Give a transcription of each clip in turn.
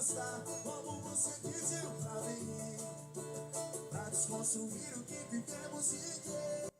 gostar, como você pediu pra mim, pra desconstruir o que vivemos e que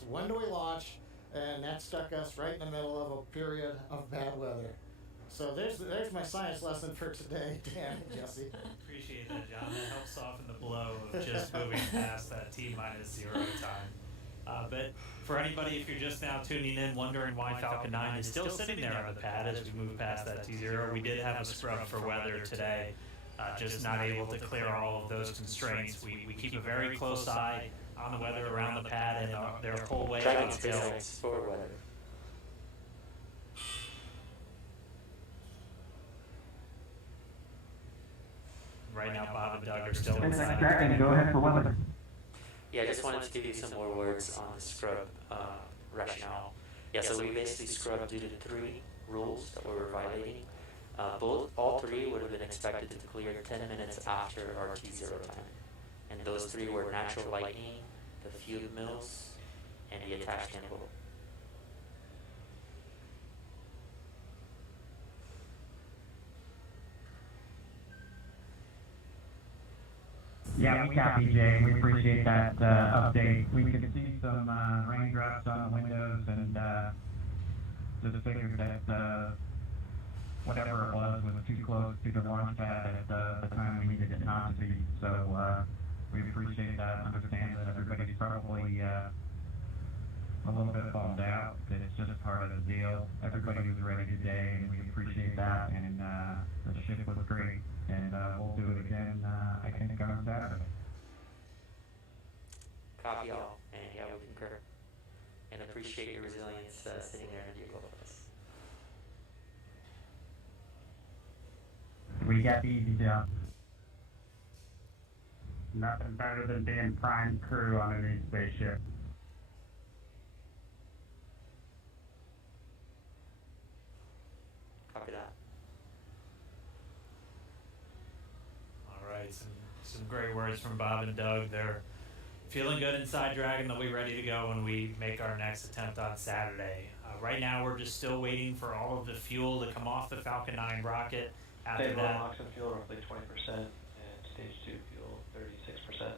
asked, when do we launch? And that stuck us right in the middle of a period of bad weather. So there's my science lesson for today, Dan and Jesse. Appreciate that, John. That helps soften the blow of just moving past that T-0 time. But for anybody, if you're just now tuning in, wondering why Falcon 9 is still sitting there on the pad as we move past that T0, we did have a scrub for weather today. Just not able to clear all of those constraints. We keep a very close eye on the weather around the pad and their whole way Dragon until... SpaceX for weather. Right now, Bob and Doug are still SpaceX Dragon, go ahead for weather. Yeah, I just wanted to give you some more words on the scrub rationale. Yeah, so we basically scrubbed due to 3 rules that we were violating. All 3 would have been expected to clear 10 minutes after our T0 time. And those 3 were natural lightning, the fuel mills, and the attached envelope. Yeah, we copy, Jay. We appreciate that update. We could see some raindrops on the windows and just figured that whatever it was too close to the launch pad at the time we needed it not to be. So we appreciate that, understand that everybody's probably a little bit bummed out. It's just part of the deal. Everybody was ready today, and we appreciate that, and the ship was great. And we'll do it again, I think, on Saturday. Copy all, and yeah, we concur. And appreciate your resilience sitting there in your glove with us. We got the easy job. Nothing better than being prime crew on a new spaceship. Copy that. All right, some great words from Bob and Doug. They're feeling good inside Dragon. They'll be ready to go when we make our next attempt on Saturday. Right now, we're just still waiting for all of the fuel to come off the Falcon 9 rocket. After Stage 1 that, oxygen fuel roughly 20%, and stage 2 fuel 36%.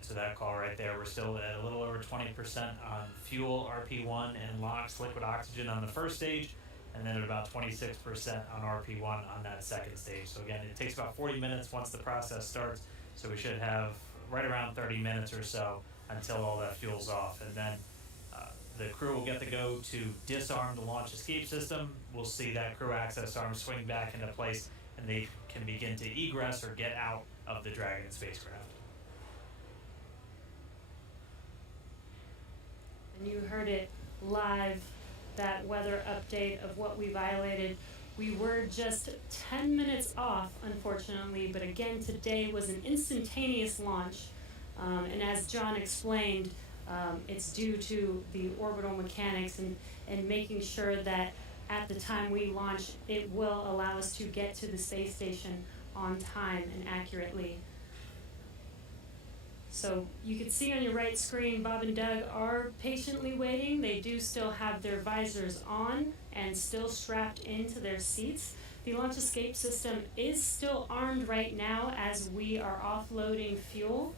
and so that call right there, we're still at a little over 20% on fuel, RP1, and LOX, liquid oxygen on the first stage, and then at about 26% on RP1 on that second stage. So again, it takes about 40 minutes once the process starts, so we should have right around 30 minutes or so until all that fuel's off. And then the crew will get to go to disarm the launch escape system. We'll see that crew access arm swing back into place, and they can begin to egress or get out of the Dragon spacecraft. And you heard it live, that weather update of what we violated. We were just 10 minutes off, unfortunately, but again, today was an instantaneous launch. And as John explained, it's due to the orbital mechanics and making sure that at the time we launch, it will allow us to get to the space station on time and accurately. So you can see on your right screen, Bob and Doug are patiently waiting. They do still have their visors on and still strapped into their seats. The launch escape system is still armed right now as we are offloading fuel,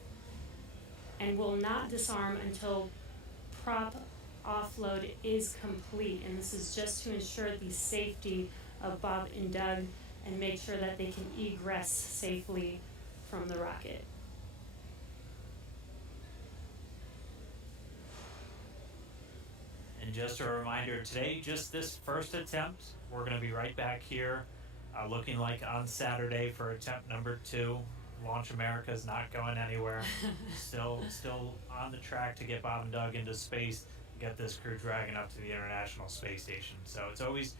and will not disarm until prop offload is complete. And this is just to ensure the safety of Bob and Doug and make sure that they can egress safely from the rocket. And just a reminder, today, just this first attempt, we're going to be right back here, looking like on Saturday for attempt number 2. Launch America is not going anywhere. still on the track to get Bob and Doug into space, get this Crew Dragon up to the International Space Station. So it's always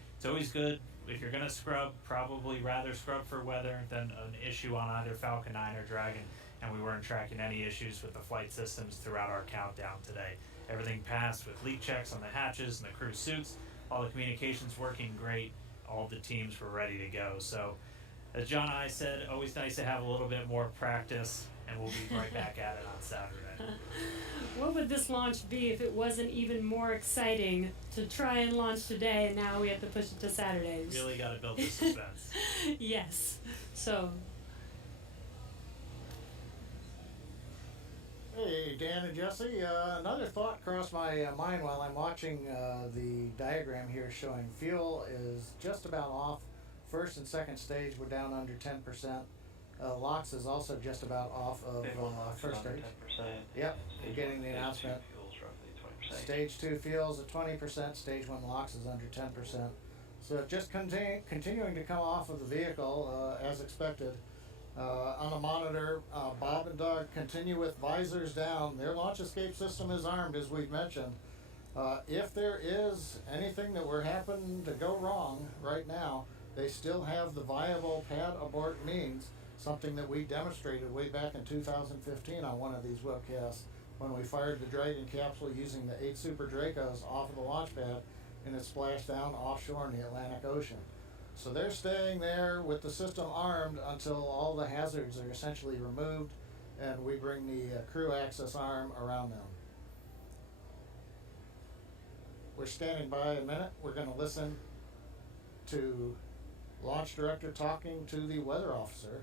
good. If you're going to scrub, probably rather scrub for weather than an issue on either Falcon 9 or Dragon. And we weren't tracking any issues with the flight systems throughout our countdown today. Everything passed with leak checks on the hatches and the crew suits. All the communications working great. All the teams were ready to go. So, as John and I said, always nice to have a little bit more practice, and we'll be right back at it on Saturday. What would this launch be if it wasn't even more exciting to try and launch today, and now we have to push it to Saturdays? Really got to build the suspense. Yes. So. Hey, Dan and Jesse. Another thought crossed my mind while I'm watching the diagram here showing fuel is just about off. First and second stage were down under 10%. LOX is also just about off of first stage. 10%. Yep, Stage you're getting one, the stage announcement. two fuels roughly 20%. Stage 2 fuels at 20%, stage 1 LOX is under 10%. So just continuing to come off of the vehicle as expected. On the monitor, Bob and Doug continue with visors down. Their launch escape system is armed, as we've mentioned. If there is anything that were happening to go wrong right now, they still have the viable pad abort means, something that we demonstrated way back in 2015 on one of these webcasts when we fired the Dragon capsule using the 8 Super Dracos off of the launch pad and it splashed down offshore in the Atlantic Ocean. So they're staying there with the system armed until all the hazards are essentially removed and we bring the crew access arm around them. We're standing by a minute. We're going to listen to Launch Director talking to the weather officer.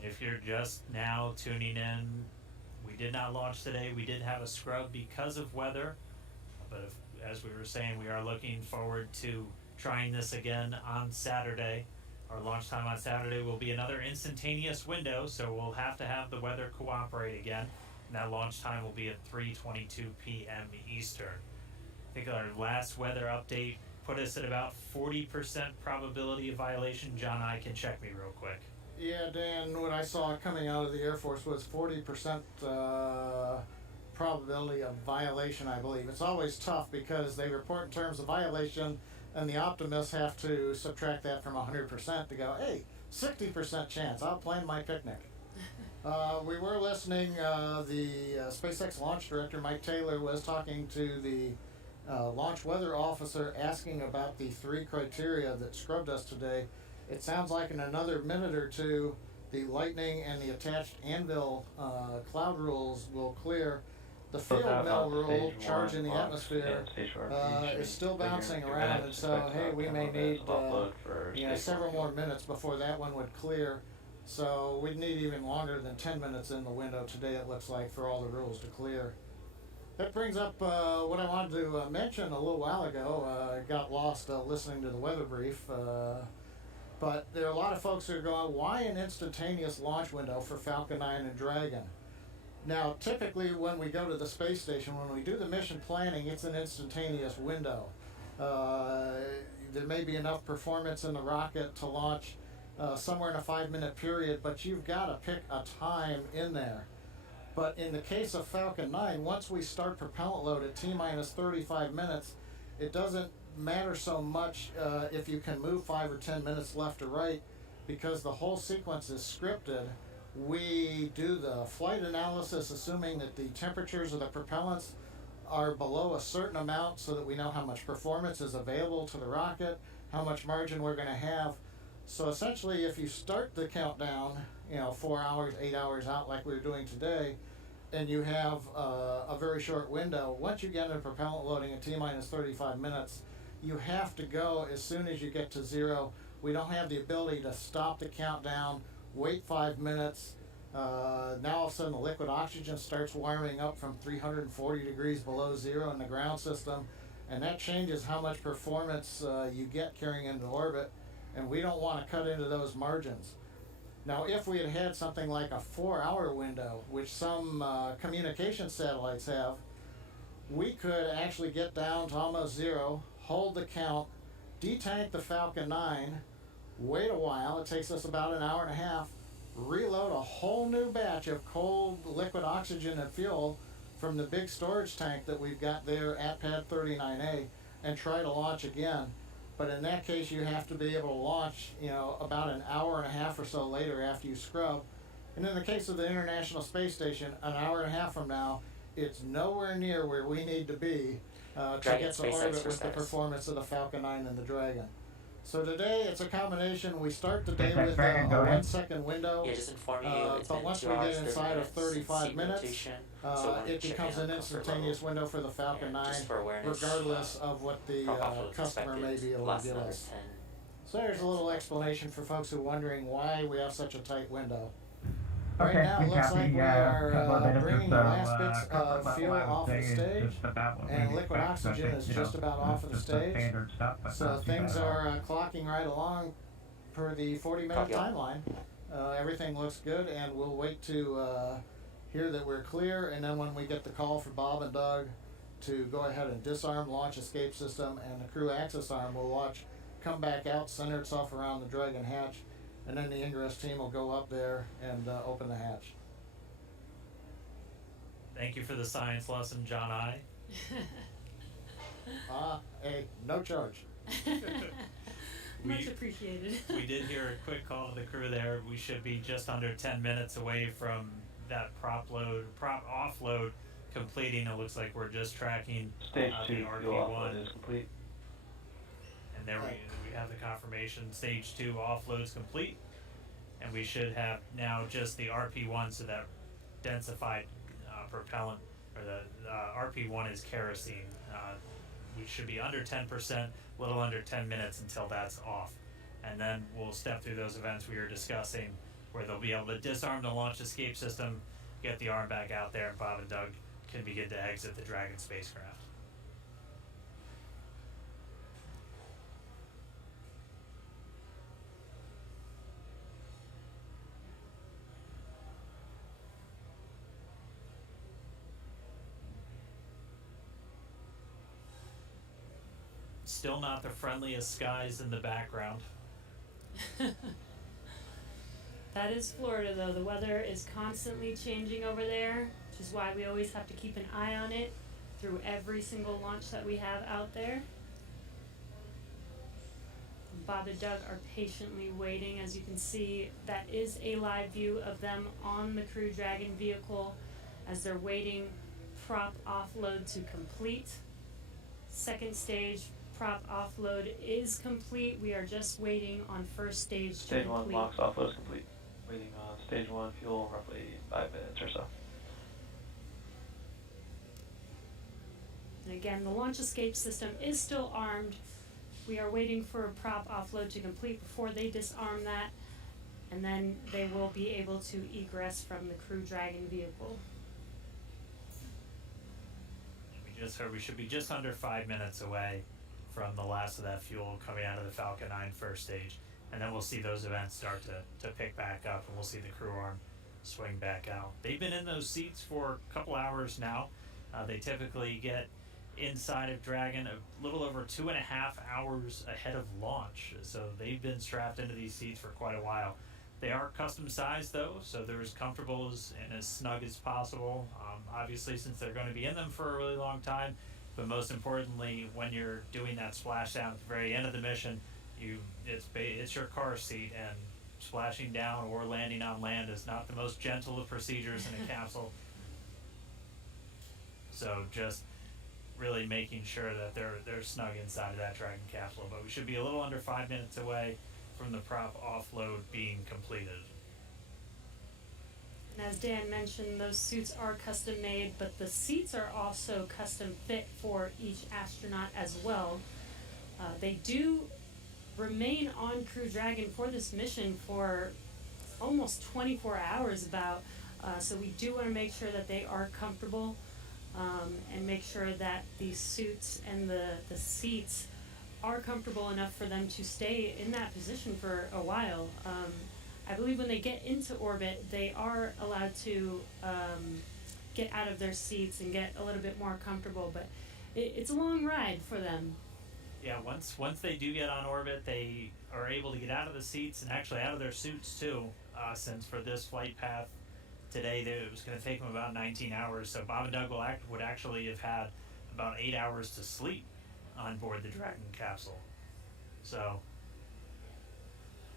If you're just now tuning in, we did not launch today. We did have a scrub because of weather, but as we were saying, we are looking forward to trying this again on Saturday. Our launch time on Saturday will be another instantaneous window, so we'll have to have the weather cooperate again, and that launch time will be at 3:22 p.m. Eastern. I think our last weather update put us at about 40% probability of violation. John, I can check me real quick. Yeah, Dan, what I saw coming out of the Air Force was 40% probability of violation, I believe. It's always tough because they report in terms of violation, and the optimists have to subtract that from 100% to go, hey, 60% chance, I'll plan my picnic. We were listening, the SpaceX launch director, Mike Taylor, was talking to the launch weather officer asking about the 3 criteria that scrubbed us today. It sounds like in another minute or two, the lightning and the attached anvil cloud rules will clear. The field mill rule, charge in the atmosphere, is still bouncing around, and so hey, we may need several more minutes before that one would clear. So we'd need even longer than 10 minutes in the window today, it looks like, for all the rules to clear. That brings up what I wanted to mention a little while ago. I got lost listening to the weather brief. But there are a lot of folks who are going, why an instantaneous launch window for Falcon 9 and Dragon? Now, typically when we go to the space station, when we do the mission planning, it's an instantaneous window. There may be enough performance in the rocket to launch somewhere in a 5-minute period, but you've got to pick a time in there. But in the case of Falcon 9, once we start propellant load at T-minus 35 minutes, it doesn't matter so much if you can move 5 or 10 minutes left or right, because the whole sequence is scripted. We do the flight analysis assuming that the temperatures of the propellants are below a certain amount so that we know how much performance is available to the rocket, how much margin we're going to have. So essentially, if you start the countdown, 4 hours, 8 hours out like we were doing today, and you have a very short window, once you get into propellant loading at T-minus 35 minutes, you have to go as soon as you get to 0. We don't have the ability to stop the countdown, wait 5 minutes. Now all of a sudden the liquid oxygen starts warming up from 340 degrees below 0 in the ground system, and that changes how much performance you get carrying into orbit, and we don't want to cut into those margins. Now, if we had had something like a 4-hour window, which some communication satellites have, we could actually get down to almost 0, hold the count, detank the Falcon 9, wait a while, it takes us about an hour and a half, reload a whole new batch of cold liquid oxygen and fuel from the big storage tank that we've got there at Pad 39A, and try to launch again. But in that case, you have to be able to launch, about an hour and a half or so later after you scrub. And in the case of the International Space Station, an hour and a half from now, it's nowhere near where we need to be to get to orbit with the performance of the Falcon 9 and the Dragon. So today it's a combination. We start the day That with Dragon, a go ahead. 1 second window. Yeah, just inform you, it's But been once 2 we hours, get 30 inside of minutes, 35 seat minutes, rotation, so when it check becomes in an on comfort instantaneous level, window for the Falcon and 9, just for awareness, regardless of what the prop offload is customer may expected be able to last give another us. 10. So there's a little explanation for folks who are wondering why we have such a tight window. Right Okay, now, it we looks copy. like we A couple of are minutes or bringing so. the last bits Comfort of level, fuel I would off the say, is stage, just about what and we'd liquid expect. So I oxygen think, is you just know, about off of the just stage. standard stuff, but So not too things bad. are clocking right along per the 40-minute Copy all. timeline. Everything looks good, and we'll wait to hear that we're clear, and then when we get the call for Bob and Doug to go ahead and disarm launch escape system, and the crew access arm will watch come back out, center itself around the Dragon hatch, and then the ingress team will go up there and open the hatch. Thank you for the science lesson, John I. Hey, no charge. Much We- appreciated. We did hear a quick call to the crew there. We should be just under 10 minutes away from that prop offload completing. It looks like we're just tracking Stage the 2 fuel RP1. offload is complete. And there we have the confirmation. Stage 2 offload's complete. And we should have now just the RP1, so that densified propellant, or the RP1 is kerosene. We should be under 10%, a little under 10 minutes until that's off. And then we'll step through those events we were discussing, where they'll be able to disarm the launch escape system, get the arm back out there, and Bob and Doug can begin to exit the Dragon spacecraft. Still not the friendliest skies in the background. That is Florida, though. The weather is constantly changing over there, which is why we always have to keep an eye on it through every single launch that we have out there. Bob and Doug are patiently waiting. As you can see, that is a live view of them on the Crew Dragon vehicle as they're waiting prop offload to complete. Second stage prop offload is complete. We are just waiting on first stage to Stage 1 complete. LOX offload is complete. Waiting on stage 1 fuel, roughly 5 minutes or so. And again, the launch escape system is still armed. We are waiting for a prop offload to complete before they disarm that, and then they will be able to egress from the Crew Dragon vehicle. We just heard we should be just under 5 minutes away from the last of that fuel coming out of the Falcon 9 first stage. And then we'll see those events start to pick back up, and we'll see the crew arm swing back out. They've been in those seats for a couple hours now. They typically get inside of Dragon a little over 2.5 hours ahead of launch. So they've been strapped into these seats for quite a while. They are custom sized though, so they're as comfortable and as snug as possible. Obviously, since they're going to be in them for a really long time, but most importantly, when you're doing that splashdown at the very end of the mission, it's your car seat, and splashing down or landing on land is not the most gentle of procedures in a capsule. So just really making sure that they're snug inside of that Dragon capsule. But we should be a little under 5 minutes away from the prop offload being completed. And as Dan mentioned, those suits are custom made, but the seats are also custom fit for each astronaut as well. They do remain on Crew Dragon for this mission for almost 24 hours about, so we do want to make sure that they are comfortable, and make sure that the suits and the seats are comfortable enough for them to stay in that position for a while. I believe when they get into orbit, they are allowed to get out of their seats and get a little bit more comfortable, but it's a long ride for them. Yeah, once they do get on orbit, they are able to get out of the seats and actually out of their suits too, since for this flight path today it was going to take them about 19 hours. So Bob and Doug would actually have had about 8 hours to sleep on board the Dragon capsule. So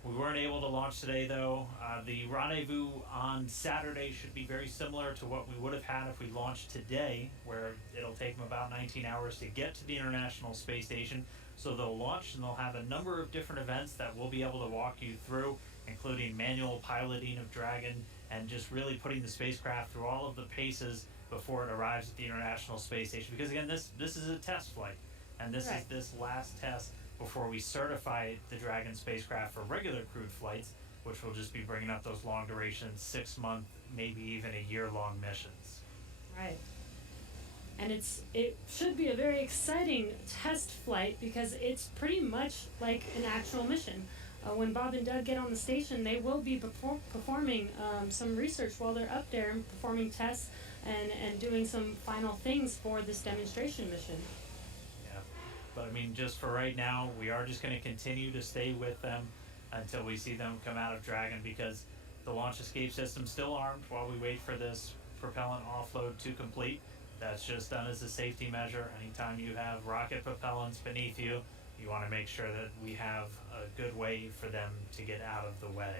we weren't able to launch today though. The rendezvous on Saturday should be very similar to what we would have had if we launched today, where it'll take them about 19 hours to get to the International Space Station. So they'll launch and they'll have a number of different events that we'll be able to walk you through, including manual piloting of Dragon and just really putting the spacecraft through all of the paces before it arrives at the International Space Station. Because again, this is a test flight, and this is this last test before we certify the Dragon spacecraft for regular crewed flights, which will just be bringing up those long duration, 6-month, maybe even a year-long missions. Right. And it should be a very exciting test flight because it's pretty much like an actual mission. When Bob and Doug get on the station, they will be performing some research while they're up there and performing tests and doing some final things for this demonstration mission. Yeah, but I mean, just for right now, we are just going to continue to stay with them until we see them come out of Dragon, because the launch escape system's still armed while we wait for this propellant offload to complete. That's just done as a safety measure. Anytime you have rocket propellants beneath you, you want to make sure that we have a good way for them to get out of the way.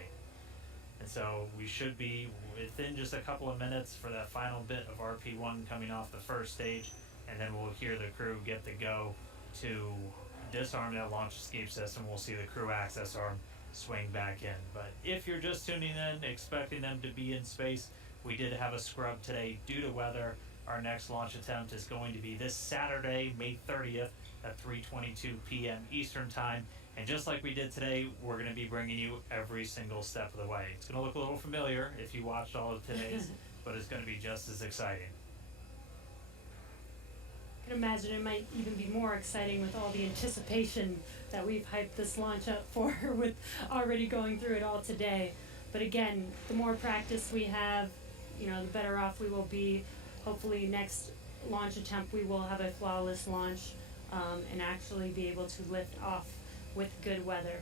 And so we should be within just a couple of minutes for that final bit of RP1 coming off the first stage, and then we'll hear the crew get the go to disarm that launch escape system. We'll see the crew access arm swing back in. But if you're just tuning in, expecting them to be in space, we did have a scrub today due to weather. Our next launch attempt is going to be this Saturday, May 30th at 3:22 p.m. Eastern Time. And just like we did today, we're going to be bringing you every single step of the way. It's going to look a little familiar if you watched all of today's, but it's going to be just as exciting. I can imagine it might even be more exciting with all the anticipation that we've hyped this launch up for with already going through it all today. But again, the more practice we have, the better off we will be. Hopefully next launch attempt we will have a flawless launch and actually be able to lift off with good weather.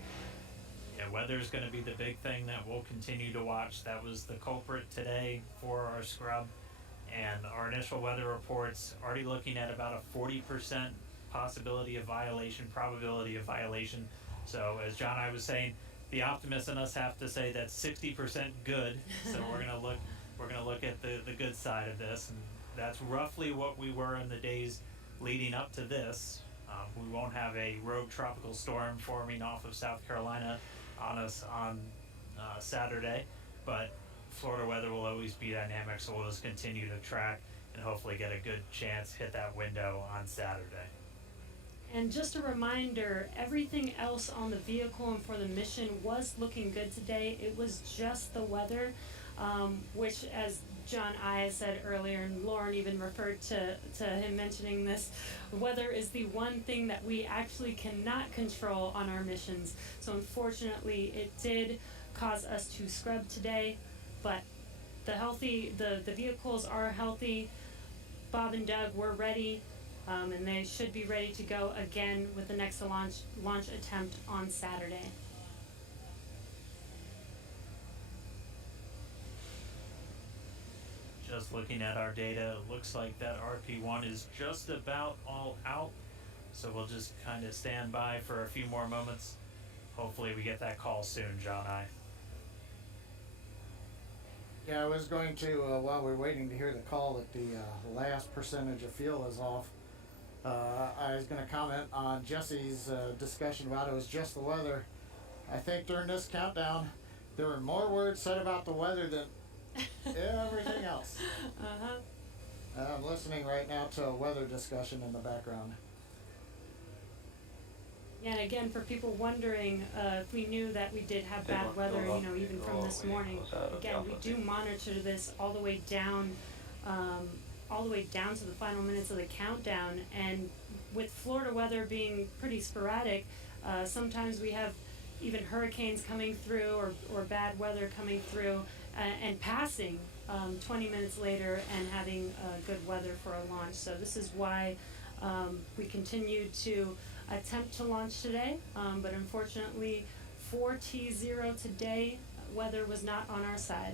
Yeah, weather is going to be the big thing that we'll continue to watch. That was the culprit today for our scrub. And our initial weather reports already looking at about a 40% probability of violation. So as John and I was saying, the optimists in us have to say that's 60% good. So we're gonna look at the good side of this, and that's roughly what we were in the days leading up to this. We won't have a rogue tropical storm forming off of South Carolina on us on Saturday, but Florida weather will always be dynamic, so we'll just continue to track and hopefully get a good chance hit that window on Saturday. And just a reminder, everything else on the vehicle and for the mission was looking good today. It was just the weather, which, as John I said earlier, and Lauren even referred to him mentioning this, weather is the one thing that we actually cannot control on our missions. So unfortunately, it did cause us to scrub today, but the vehicles are healthy. Bob and Doug were ready, and they should be ready to go again with the next launch attempt on Saturday. Just looking at our data, it looks like that RP1 is just about all out. So we'll just kind of stand by for a few more moments. Hopefully we get that call soon, John I. Yeah, I was going to, while we're waiting to hear the call that the last percentage of fuel is off, I was going to comment on Jesse's discussion about it was just the weather. I think during this countdown, there were more words said about the weather than everything else. I'm listening right now to a weather discussion in the background. Yeah, and again, for people wondering if we knew that we did have bad weather, even from this morning. Again, we do monitor this all the way down to the final minutes of the countdown. And with Florida weather being pretty sporadic, sometimes we have even hurricanes coming through or bad weather coming through and passing 20 minutes later and having good weather for a launch. So this is why we continue to attempt to launch today, but unfortunately for T0 today, weather was not on our side.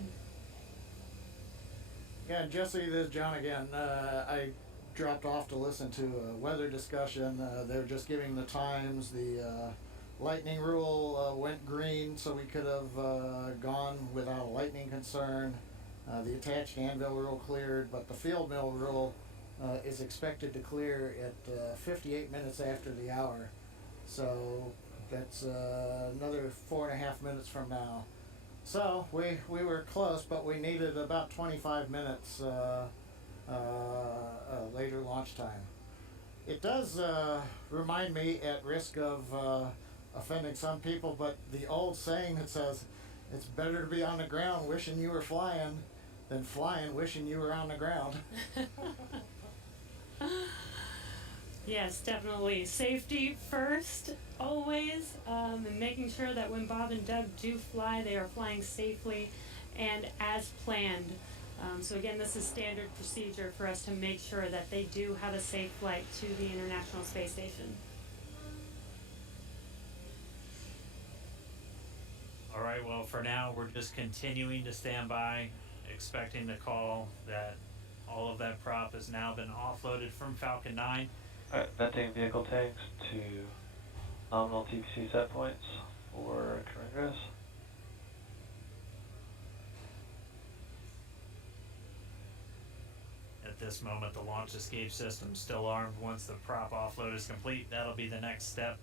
Yeah, Jesse, this is John again. I dropped off to listen to a weather discussion. They're just giving the times. The lightning rule went green, so we could have gone without a lightning concern. The attached anvil rule cleared, but the field mill rule is expected to clear at 58 minutes after the hour. So that's another 4.5 minutes from now. So we were close, but we needed about 25 minutes later launch time. It does remind me, at risk of offending some people, but the old saying that says it's better to be on the ground wishing you were flying than flying wishing you were on the ground. Yes, definitely. Safety first, always, and making sure that when Bob and Doug do fly, they are flying safely and as planned. So again, this is standard procedure for us to make sure that they do have a safe flight to the International Space Station. All right, well, for now, we're just continuing to stand by, expecting the call that all of that prop has now been offloaded from Falcon 9. Alright, venting vehicle tanks to nominal TPC set points for crew ingress. At this moment, the launch escape system's still armed. Once the prop offload is complete, that'll be the next step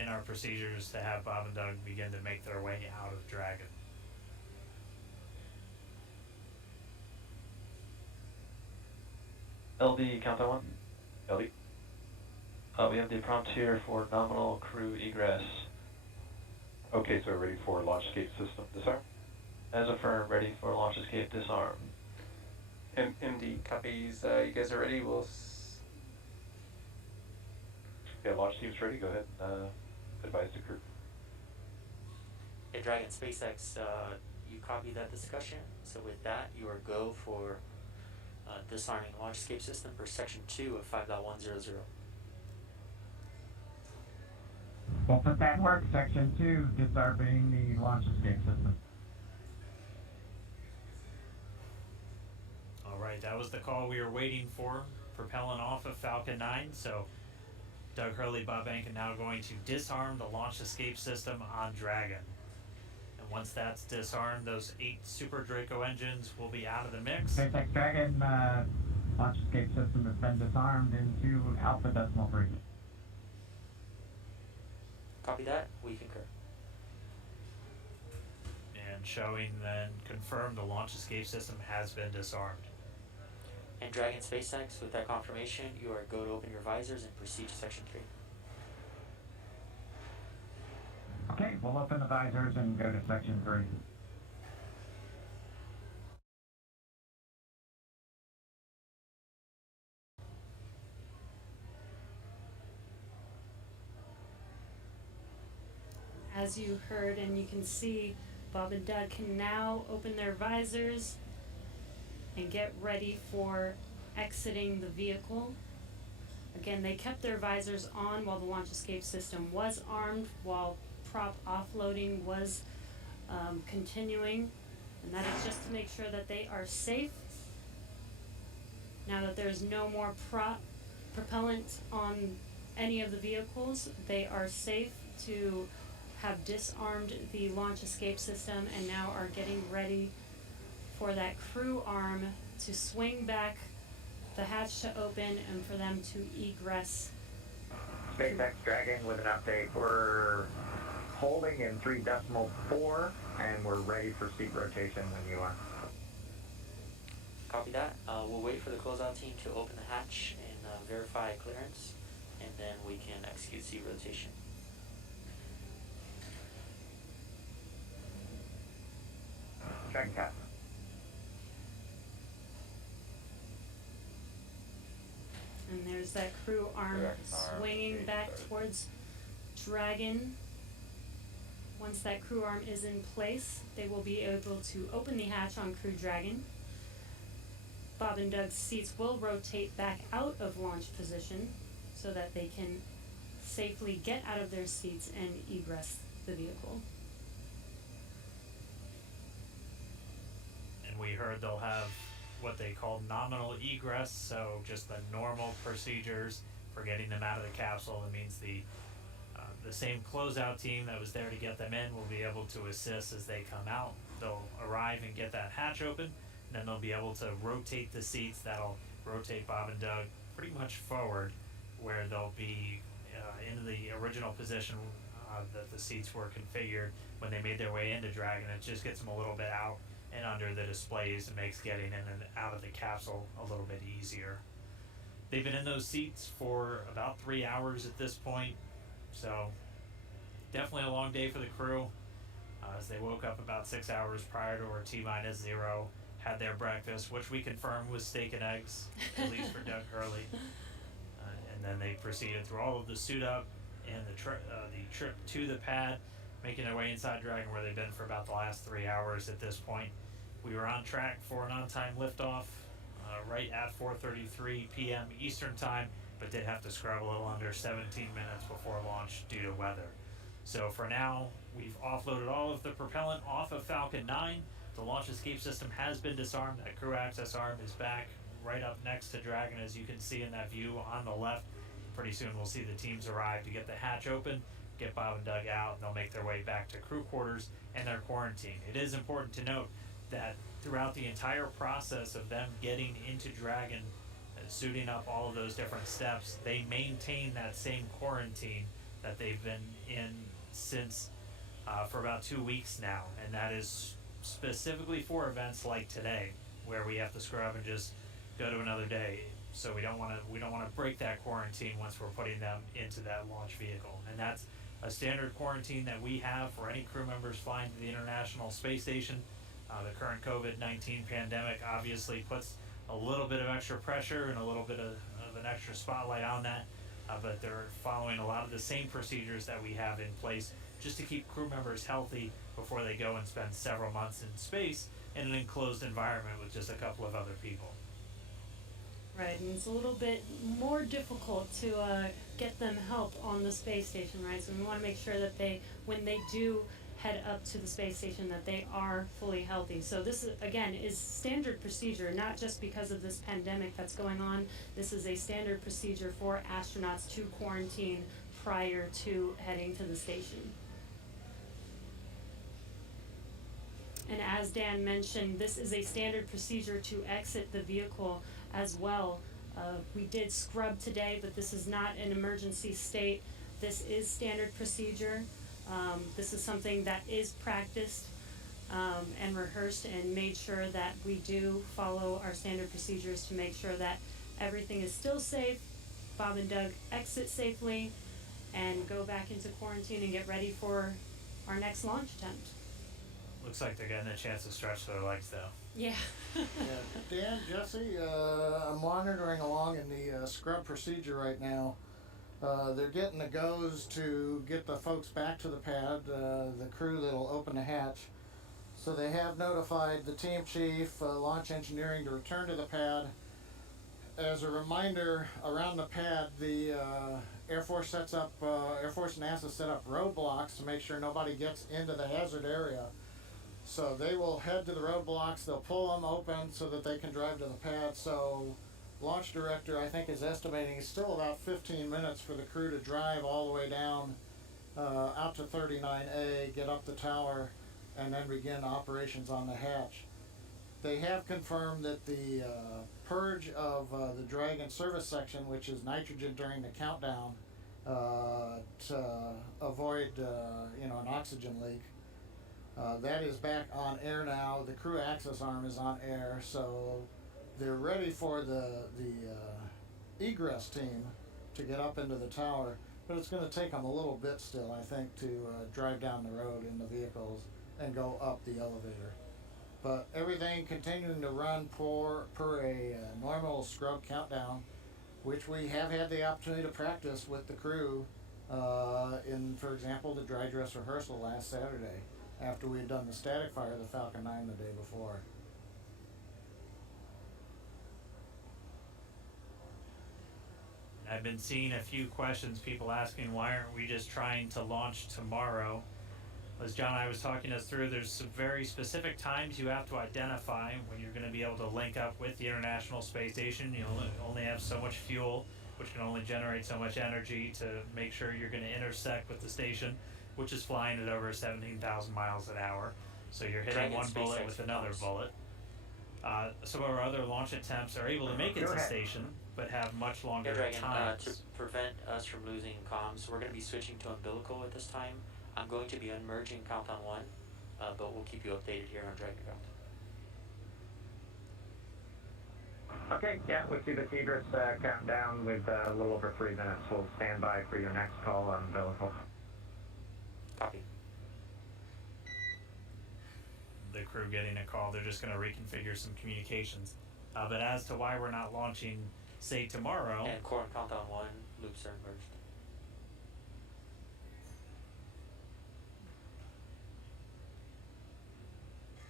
in our procedures to have Bob and Doug begin to make their way out of Dragon. LD, countdown 1. LD. We have the prompt here for nominal crew egress. Okay, so we're ready for launch escape system disarm. As affirmed, ready for launch escape disarm. MD copies. You guys are ready? Yeah, launch team's ready. Go ahead and advise the crew. Hey, Dragon SpaceX, you copy that discussion. So with that, you are go for disarming launch escape system for section 2 of 5.100. We'll put that in work, section 2, disarming the launch escape system. All right, that was the call we were waiting for, propelling off of Falcon 9. So Doug Hurley, Bob Ankin now going to disarm the launch escape system on Dragon. And once that's disarmed, those 8 Super Draco engines will be out of the mix. SpaceX Dragon launch escape system has been disarmed into Alpha Decimal 3. Copy that, we concur. And showing then confirmed the launch escape system has been disarmed. And Dragon SpaceX, with that confirmation, you are go to open your visors and proceed to section 3. Okay, we'll open the visors and go to section 3. As you heard and you can see, Bob and Doug can now open their visors and get ready for exiting the vehicle. Again, they kept their visors on while the launch escape system was armed, while prop offloading was continuing, and that is just to make sure that they are safe. Now that there's no more propellant on any of the vehicles, they are safe to have disarmed the launch escape system and now are getting ready for that crew arm to swing back, the hatch to open, and for them to egress. SpaceX Dragon with an update. We're holding in 3.4 and we're ready for seat rotation when you are. Copy that. We'll wait for the closeout team to open the hatch and verify clearance, and then we can execute seat rotation. Dragon Cap. And there's that crew arm swinging back towards Dragon. Once that crew arm is in place, they will be able to open the hatch on Crew Dragon. Bob and Doug's seats will rotate back out of launch position so that they can safely get out of their seats and egress the vehicle. And we heard they'll have what they call nominal egress, so just the normal procedures for getting them out of the capsule. It means the same closeout team that was there to get them in will be able to assist as they come out. They'll arrive and get that hatch open, and then they'll be able to rotate the seats. That'll rotate Bob and Doug pretty much forward, where they'll be into the original position that the seats were configured when they made their way into Dragon. It just gets them a little bit out and under the displays and makes getting in and out of the capsule a little bit easier. They've been in those seats for about 3 hours at this point, so definitely a long day for the crew. As they woke up about 6 hours prior to our T-0, had their breakfast, which we confirmed was steak and eggs, at least for Doug Hurley. And then they proceeded through all of the suit up and the trip to the pad, making their way inside Dragon, where they've been for about the last 3 hours at this point. We were on track for an on-time liftoff right at 4:33 p.m. Eastern time, but did have to scrub a little under 17 minutes before launch due to weather. So for now, we've offloaded all of the propellant off of Falcon 9. The launch escape system has been disarmed. That crew access arm is back right up next to Dragon, as you can see in that view on the left. Pretty soon we'll see the teams arrive to get the hatch open, get Bob and Doug out, and they'll make their way back to crew quarters and their quarantine. It is important to note that throughout the entire process of them getting into Dragon, suiting up all of those different steps, they maintain that same quarantine that they've been in since for about 2 weeks now, and that is specifically for events like today, where we have to scrub and just go to another day. So we don't want to break that quarantine once we're putting them into that launch vehicle, and that's a standard quarantine that we have for any crew members flying to the International Space Station. The current COVID-19 pandemic obviously puts a little bit of extra pressure and a little bit of an extra spotlight on that, but they're following a lot of the same procedures that we have in place just to keep crew members healthy before they go and spend several months in space in an enclosed environment with just a couple of other people. Right, and it's a little bit more difficult to get them help on the space station, right? So we want to make sure that when they do head up to the space station, that they are fully healthy. So this, again, is standard procedure, not just because of this pandemic that's going on. This is a standard procedure for astronauts to quarantine prior to heading to the station. And as Dan mentioned, this is a standard procedure to exit the vehicle as well. We did scrub today, but this is not an emergency state. This is standard procedure. This is something that is practiced and rehearsed and made sure that we do follow our standard procedures to make sure that everything is still safe. Bob and Doug exit safely and go back into quarantine and get ready for our next launch attempt. Looks like they're getting a chance to stretch their legs, though. Yeah. Yeah. Dan, Jesse, I'm monitoring along in the scrub procedure right now. They're getting the goes to get the folks back to the pad, the crew that'll open the hatch. So they have notified the team chief, launch engineering, to return to the pad. As a reminder, around the pad, the Air Force and NASA set up roadblocks to make sure nobody gets into the hazard area. So they will head to the roadblocks, they'll pull them open so that they can drive to the pad. So launch director, I think, is estimating it's still about 15 minutes for the crew to drive all the way down out to 39A, get up the tower, and then begin operations on the hatch. They have confirmed that the purge of the Dragon service section, which is nitrogen during the countdown to avoid an oxygen leak, that is back on air now. The crew access arm is on air, so they're ready for the egress team to get up into the tower, but it's going to take them a little bit still, I think, to drive down the road in the vehicles and go up the elevator. But everything continuing to run per a normal scrub countdown, which we have had the opportunity to practice with the crew in, for example, the dry dress rehearsal last Saturday, after we had done the static fire of the Falcon 9 the day before. I've been seeing a few questions, people asking why aren't we just trying to launch tomorrow? As John and I was talking us through, there's some very specific times you have to identify when you're going to be able to link up with the International Space Station. You'll only have so much fuel, which can only generate so much energy to make sure you're going to intersect with the station, which is flying at over 17,000 miles an hour. So you're hitting Dragon one bullet SpaceX with another knows. bullet. Some of our other launch attempts are able to make it to the station, but have much longer Yeah, Dragon, times. to prevent us from losing comms, we're going to be switching to umbilical at this time. I'm going to be unmerging Countdown 1, but we'll keep you updated here on DragonCraft. Okay, yeah, we see the Tigris count down with a little over 3 minutes. We'll stand by for your next call on umbilical. Copy. The crew getting a call, they're just going to reconfigure some communications. But as to why we're not launching, say, tomorrow, And core and Countdown 1 loops are merged.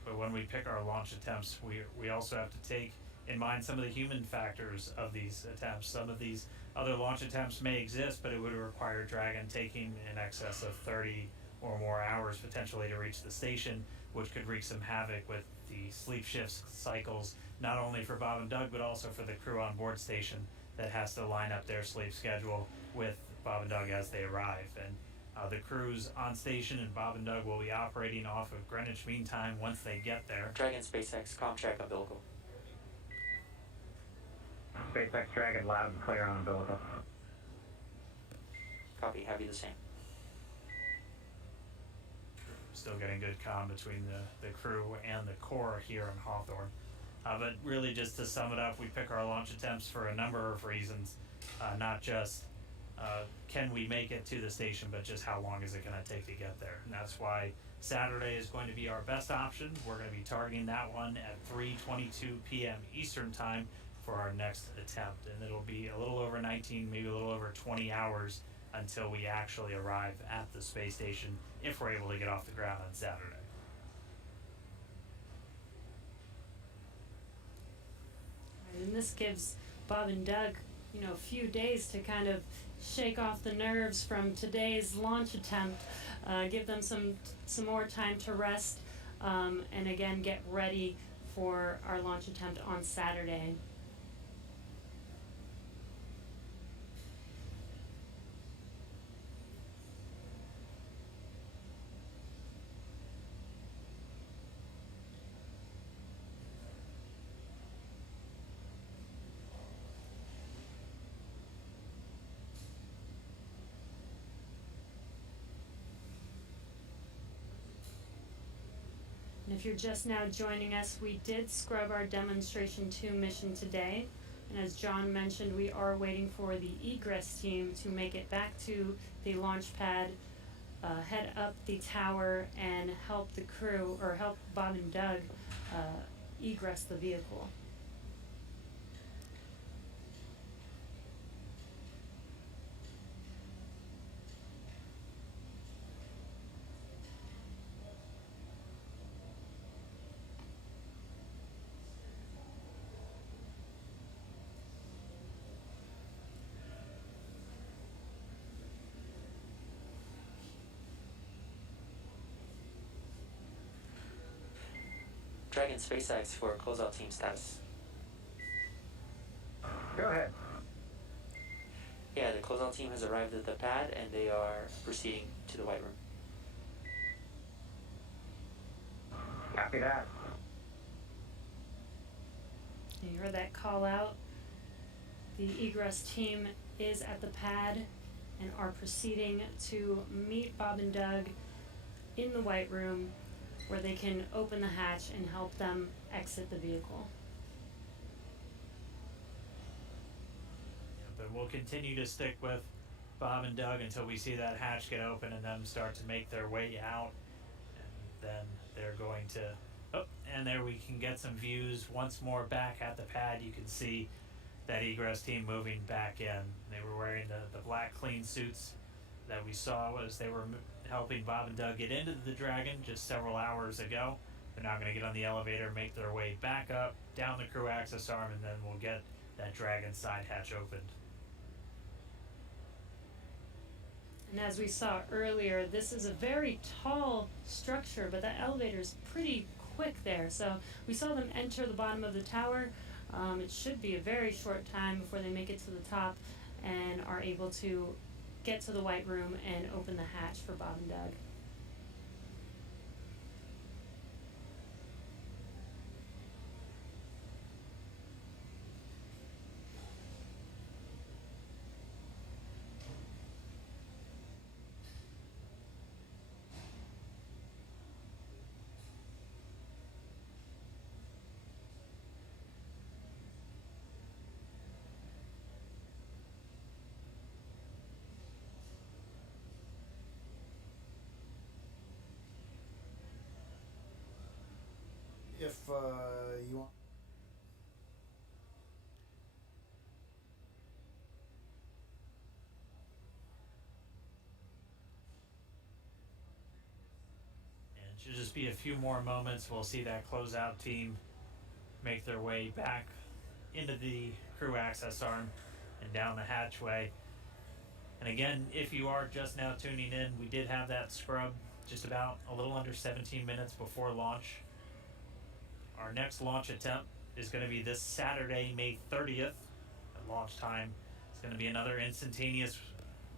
but when we pick our launch attempts, we also have to take in mind some of the human factors of these attempts. Some of these other launch attempts may exist, but it would require Dragon taking in excess of 30 or more hours potentially to reach the station, which could wreak some havoc with the sleep shifts cycles, not only for Bob and Doug, but also for the crew on board station that has to line up their sleep schedule with Bob and Doug as they arrive. And the crews on station and Bob and Doug will be operating off of Greenwich Mean Time once they get there. Dragon SpaceX, Comtrack umbilical. SpaceX Dragon loud and clear on umbilical. Copy, have you the same. Still getting good comm between the crew and the core here in Hawthorne. But really, just to sum it up, we pick our launch attempts for a number of reasons, not just can we make it to the station, but just how long is it going to take to get there. And that's why Saturday is going to be our best option. We're going to be targeting that one at 3:22 p.m. Eastern Time for our next attempt. And it'll be a little over 19, maybe a little over 20 hours until we actually arrive at the space station, if we're able to get off the ground on Saturday. And this gives Bob and Doug, a few days to kind of shake off the nerves from today's launch attempt, give them some more time to rest, and again get ready for our launch attempt on Saturday. And if you're just now joining us, we did scrub our Demonstration 2 mission today. And as John mentioned, we are waiting for the egress team to make it back to the launch pad, head up the tower, and help the crew, or help Bob and Doug egress the vehicle. Dragon SpaceX for closeout team status. Go ahead. Yeah, the closeout team has arrived at the pad and they are proceeding to the White Room. Copy that. You heard that call out. The egress team is at the pad and are proceeding to meet Bob and Doug in the White Room, where they can open the hatch and help them exit the vehicle. But we'll continue to stick with Bob and Doug until we see that hatch get open and them start to make their way out. And then they're going to, and there we can get some views once more back at the pad. You can see that egress team moving back in. They were wearing the black clean suits that we saw as they were helping Bob and Doug get into the Dragon just several hours ago. They're now going to get on the elevator, make their way back up, down the crew access arm, and then we'll get that Dragon side hatch opened. And as we saw earlier, this is a very tall structure, but that elevator is pretty quick there. So we saw them enter the bottom of the tower. It should be a very short time before they make it to the top and are able to get to the White Room and open the hatch for Bob and Doug. you want. And it should just be a few more moments. We'll see that closeout team make their way back into the crew access arm and down the hatchway. And again, if you are just now tuning in, we did have that scrub just about a little under 17 minutes before launch. Our next launch attempt is going to be this Saturday, May 30th. At launch time, it's going to be another instantaneous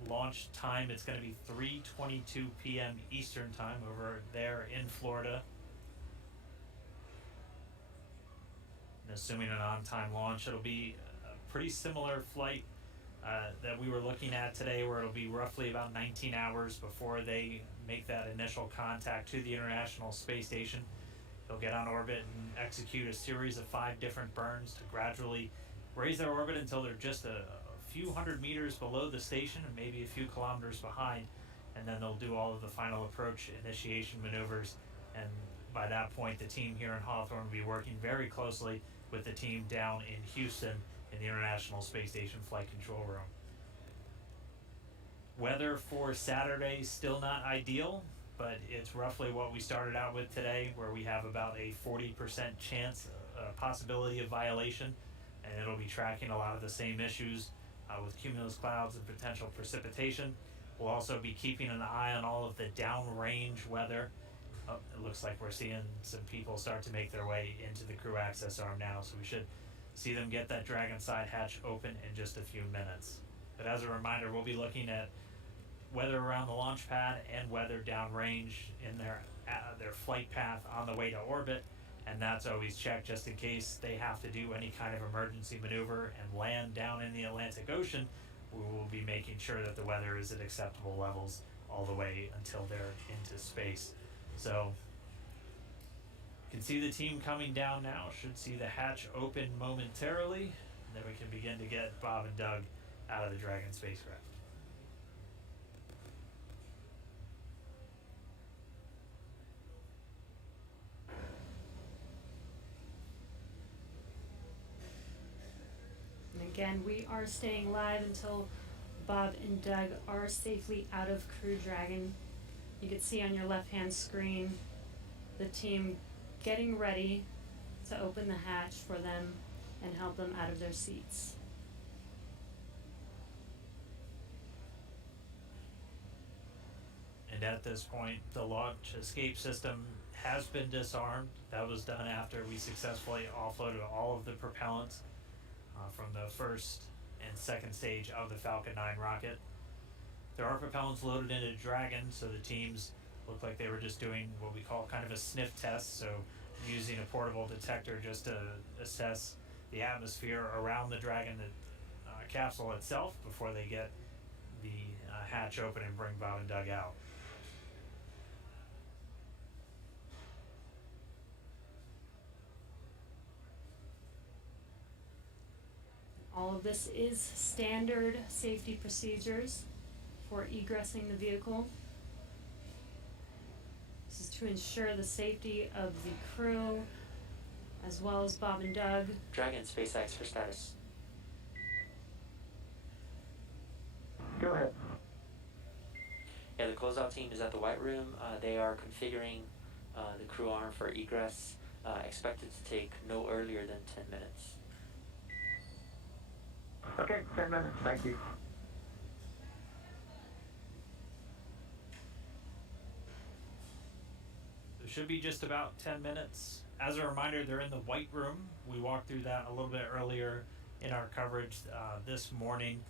launch time. It's going to be 3:22 p.m. Eastern time over there in Florida. And assuming an on-time launch, it'll be a pretty similar flight that we were looking at today, where it'll be roughly about 19 hours before they make that initial contact to the International Space Station. They'll get on orbit and execute a series of 5 different burns to gradually raise their orbit until they're just a few hundred meters below the station and maybe a few kilometers behind, and then they'll do all of the final approach initiation maneuvers. And by that point, the team here in Hawthorne will be working very closely with the team down in Houston in the International Space Station Flight Control Room. Weather for Saturday still not ideal, but it's roughly what we started out with today, where we have about a 40% chance, possibility of violation, and it'll be tracking a lot of the same issues with cumulus clouds and potential precipitation. We'll also be keeping an eye on all of the downrange weather. It looks like we're seeing some people start to make their way into the crew access arm now, so we should see them get that Dragon side hatch open in just a few minutes. But as a reminder, we'll be looking at weather around the launch pad and weather downrange in their flight path on the way to orbit, and that's always checked just in case they have to do any kind of emergency maneuver and land down in the Atlantic Ocean. We will be making sure that the weather is at acceptable levels all the way until they're into space. So you can see the team coming down now. Should see the hatch open momentarily, and then we can begin to get Bob and Doug out of the Dragon spacecraft. And again, we are staying live until Bob and Doug are safely out of Crew Dragon. You can see on your left-hand screen the team getting ready to open the hatch for them and help them out of their seats. And at this point, the launch escape system has been disarmed. That was done after we successfully offloaded all of the propellants from the first and second stage of the Falcon 9 rocket. There are propellants loaded into Dragon, so the teams look like they were just doing what we call kind of a sniff test, so using a portable detector just to assess the atmosphere around the Dragon capsule itself before they get the hatch open and bring Bob and Doug out. All of this is standard safety procedures for egressing the vehicle. This is to ensure the safety of the crew, as well as Bob and Doug. Dragon SpaceX for status. Go ahead. Yeah, the closeout team is at the White Room. They are configuring the crew arm for egress, expected to take no earlier than 10 minutes. Okay, 10 minutes, thank you. It should be just about 10 minutes. As a reminder, they're in the White Room. We walked through that a little bit earlier in our coverage this morning.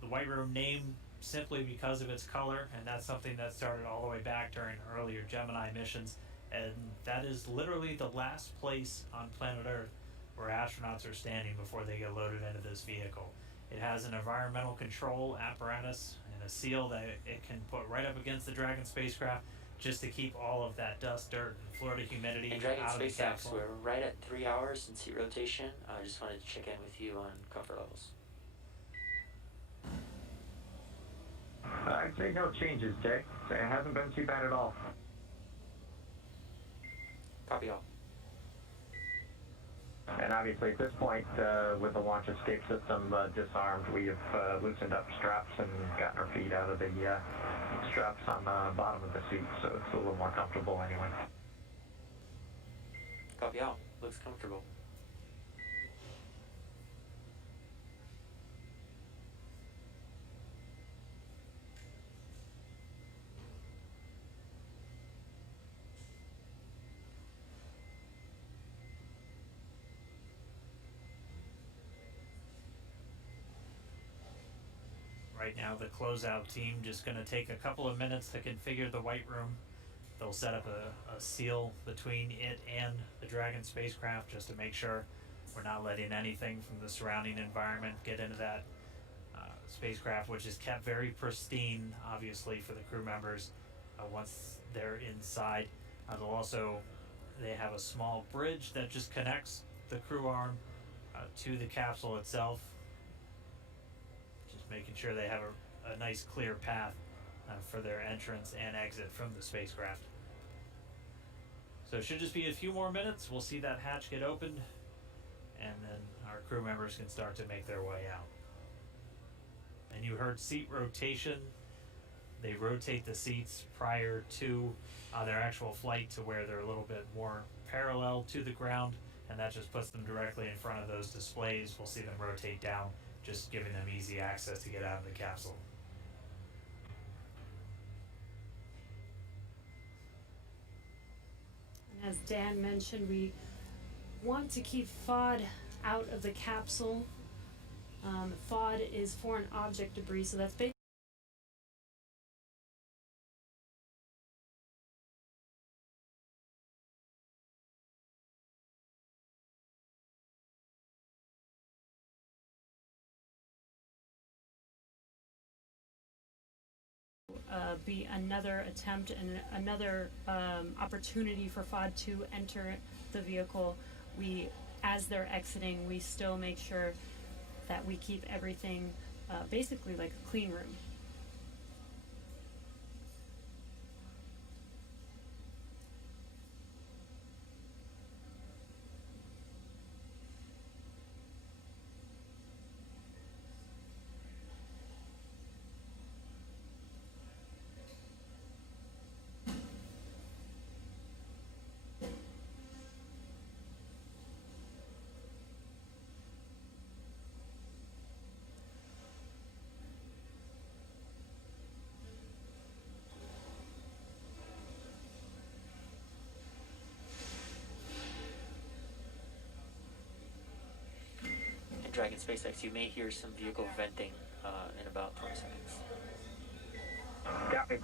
The White Room named simply because of its color, and that's something that started all the way back during earlier Gemini missions, and that is literally the last place on planet Earth where astronauts are standing before they get loaded into this vehicle. It has an environmental control apparatus and a seal that it can put right up against the Dragon spacecraft just to keep all of that dust, dirt, and Florida humidity And Dragon out of the SpaceX, capsule. we're right at 3 hours in seat rotation. I just wanted to check in with you on comfort levels. I'd say no changes, Jay. It hasn't been too bad at all. Copy all. And obviously at this point, with the launch escape system disarmed, we have loosened up straps and gotten our feet out of the straps on the bottom of the seat, so it's a little more comfortable anyway. Copy out. Looks comfortable. Right now, the closeout team just going to take a couple of minutes to configure the white room. They'll set up a seal between it and the Dragon spacecraft just to make sure we're not letting anything from the surrounding environment get into that spacecraft, which is kept very pristine, obviously, for the crew members once they're inside. They have a small bridge that just connects the crew arm to the capsule itself, just making sure they have a nice clear path for their entrance and exit from the spacecraft. So it should just be a few more minutes. We'll see that hatch get opened, and then our crew members can start to make their way out. And you heard seat rotation. They rotate the seats prior to their actual flight to where they're a little bit more parallel to the ground, and that just puts them directly in front of those displays. We'll see them rotate down, just giving them easy access to get out of the capsule. And as Dan mentioned, we want to keep FOD out of the capsule. FOD is foreign object debris, so that's basically be another attempt and another opportunity for FOD to enter the vehicle. As they're exiting, we still make sure that we keep everything basically like a clean room. Dragon SpaceX, you may hear some vehicle venting in about 20 seconds. Copy.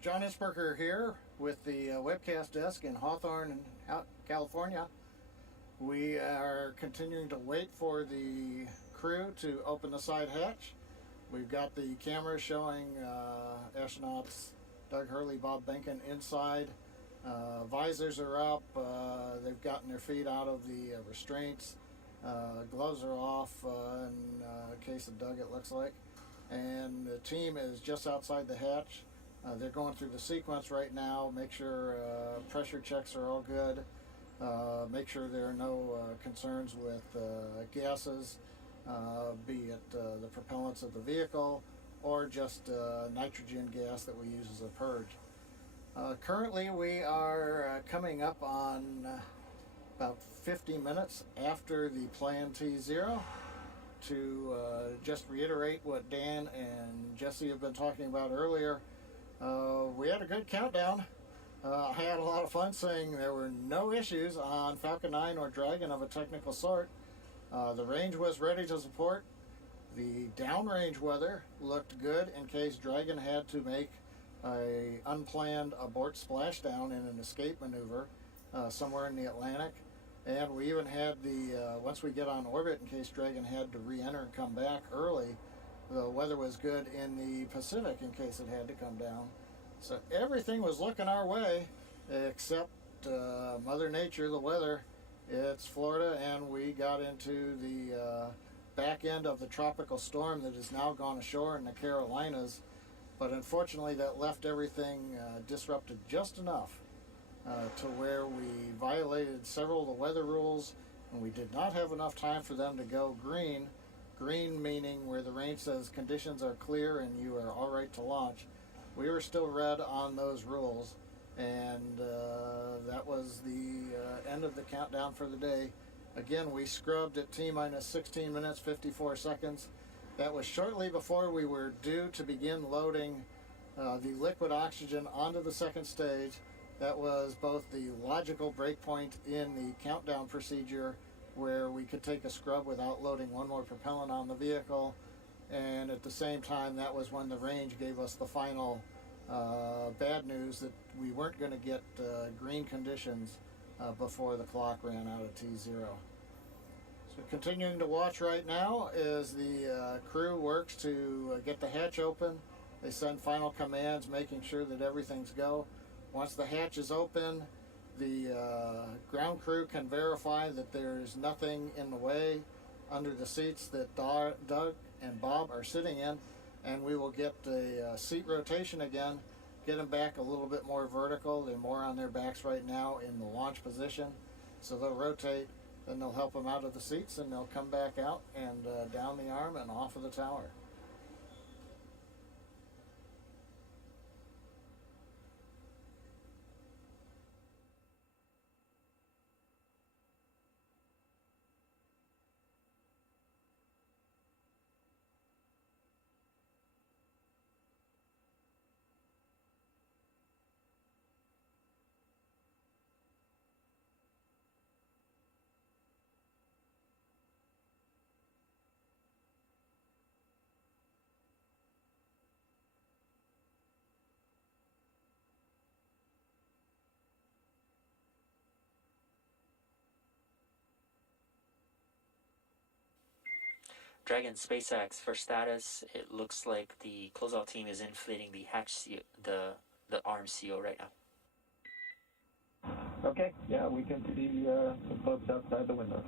John Isberger here with the webcast desk in Hawthorne, California. We are continuing to wait for the crew to open the side hatch. We've got the cameras showing astronauts Doug Hurley, Bob Behnken inside. Visors are up. They've gotten their feet out of the restraints. Gloves are off in case of Doug, it looks like. And the team is just outside the hatch. They're going through the sequence right now, make sure pressure checks are all good, make sure there are no concerns with gases, be it the propellants of the vehicle or just nitrogen gas that we use as a purge. Currently we are coming up on about 50 minutes after the plan T0. To just reiterate what Dan and Jesse have been talking about earlier, we had a good countdown. I had a lot of fun saying there were no issues on Falcon 9 or Dragon of a technical sort. The range was ready to support. The downrange weather looked good in case Dragon had to make a unplanned abort splashdown in an escape maneuver somewhere in the Atlantic. And we even had the, once we get on orbit, in case Dragon had to re-enter and come back early, the weather was good in the Pacific in case it had to come down. So everything was looking our way, except Mother Nature, the weather. It's Florida, and we got into the back end of the tropical storm that has now gone ashore in the Carolinas. But unfortunately, that left everything disrupted just enough to where we violated several of the weather rules, and we did not have enough time for them to go green. Green meaning where the range says conditions are clear and you are all right to launch. We were still red on those rules, and that was the end of the countdown for the day. Again, we scrubbed at T-minus 16 minutes, 54 seconds. That was shortly before we were due to begin loading the liquid oxygen onto the second stage. That was both the logical breakpoint in the countdown procedure where we could take a scrub without loading one more propellant on the vehicle, and at the same time that was when the range gave us the final bad news that we weren't going to get green conditions before the clock ran out of T0. So continuing to watch right now as the crew works to get the hatch open. They send final commands making sure that everything's go. Once the hatch is open, the ground crew can verify that there's nothing in the way under the seats that Doug and Bob are sitting in, and we will get a seat rotation again, get them back a little bit more vertical. They're more on their backs right now in the launch position, so they'll rotate, then they'll help them out of the seats, and they'll come back out and down the arm and off of the tower. Dragon SpaceX, for status, it looks like the closeout team is inflating the hatch seal, the arm seal right now. Okay, yeah, we can see the folks outside the window.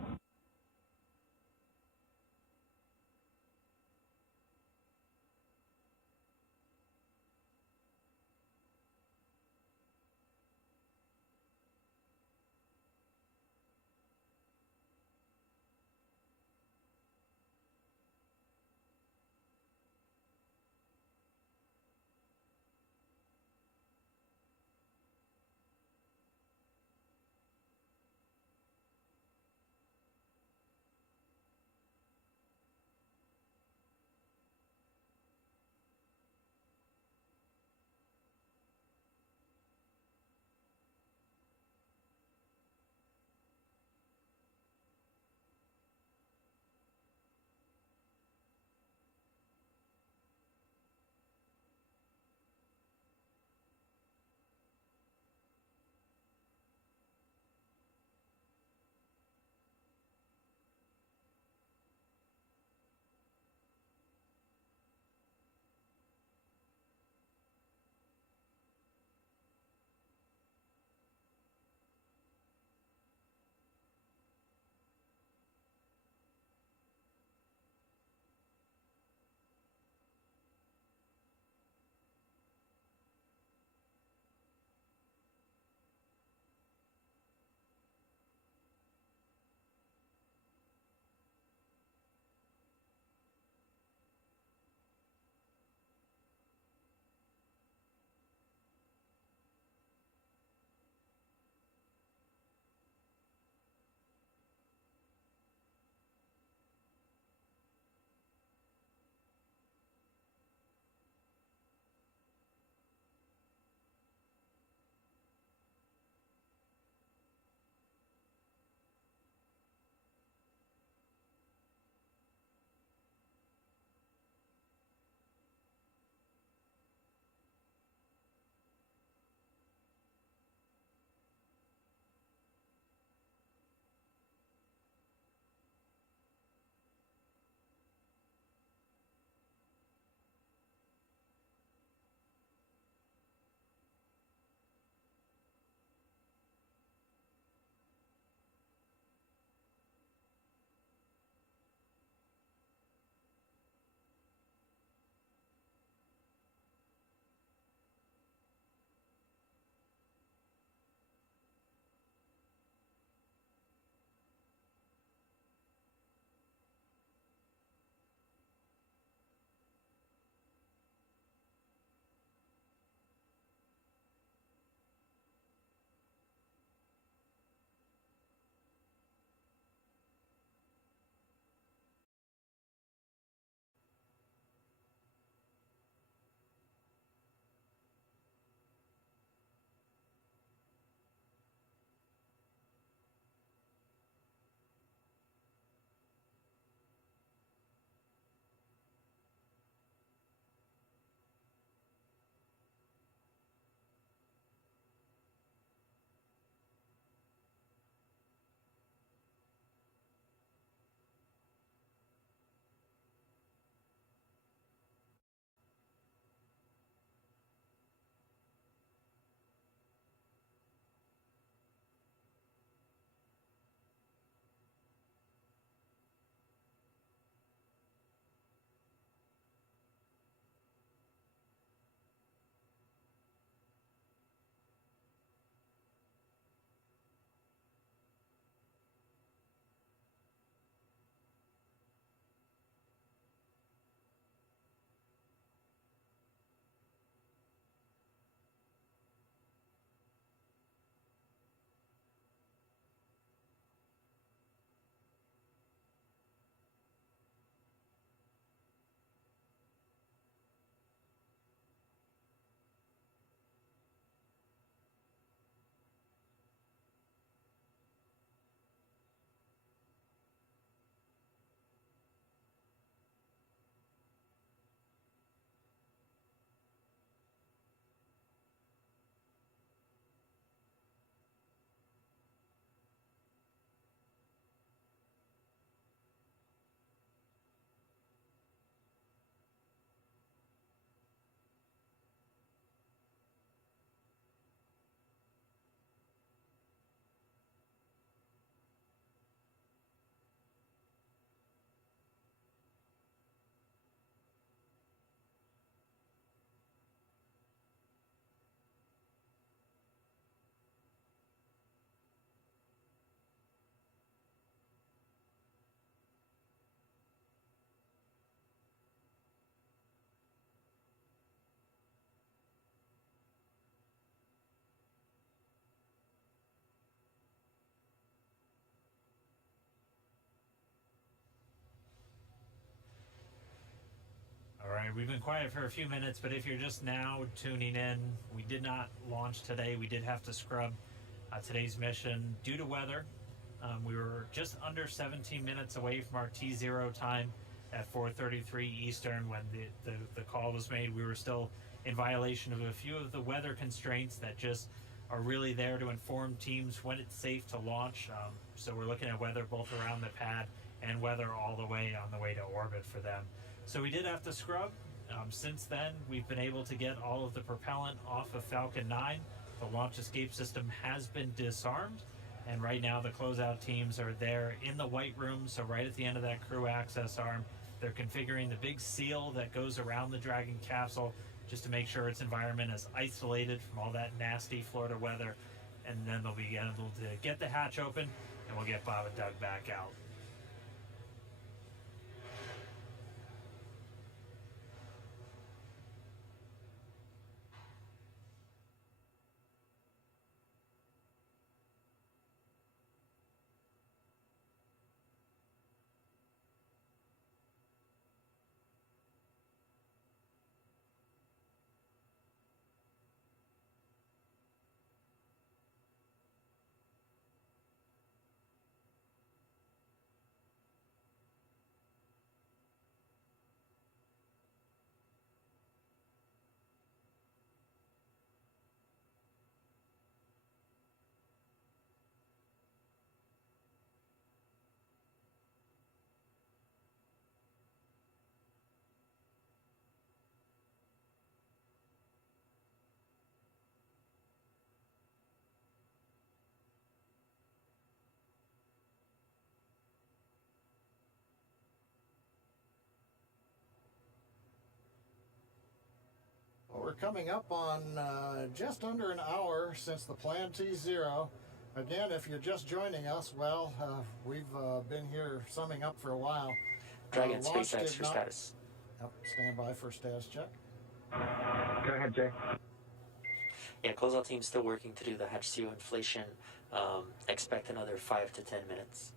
Alright, we've been quiet for a few minutes, but if you're just now tuning in, we did not launch today. We did have to scrub today's mission due to weather. We were just under 17 minutes away from our T0 time at 4:33 Eastern when the call was made. We were still in violation of a few of the weather constraints that just are really there to inform teams when it's safe to launch. So we're looking at weather both around the pad and weather all the way on the way to orbit for them. So we did have to scrub. Since then, we've been able to get all of the propellant off of Falcon 9. The launch escape system has been disarmed, and right now the closeout teams are there in the white room, so right at the end of that crew access arm. They're configuring the big seal that goes around the Dragon capsule just to make sure its environment is isolated from all that nasty Florida weather, and then they'll be able to get the hatch open, and we'll get Bob and Doug back out. Well, we're coming up on just under an hour since the Plan T0. Again, if you're just joining us, well, we've been here summing up for a while. Dragon Launch SpaceX did for not- status. Yep, stand by for status check. Go ahead, Jay. Yeah, closeout team's still working to do the hatch seal inflation. Expect another 5 to 10 minutes.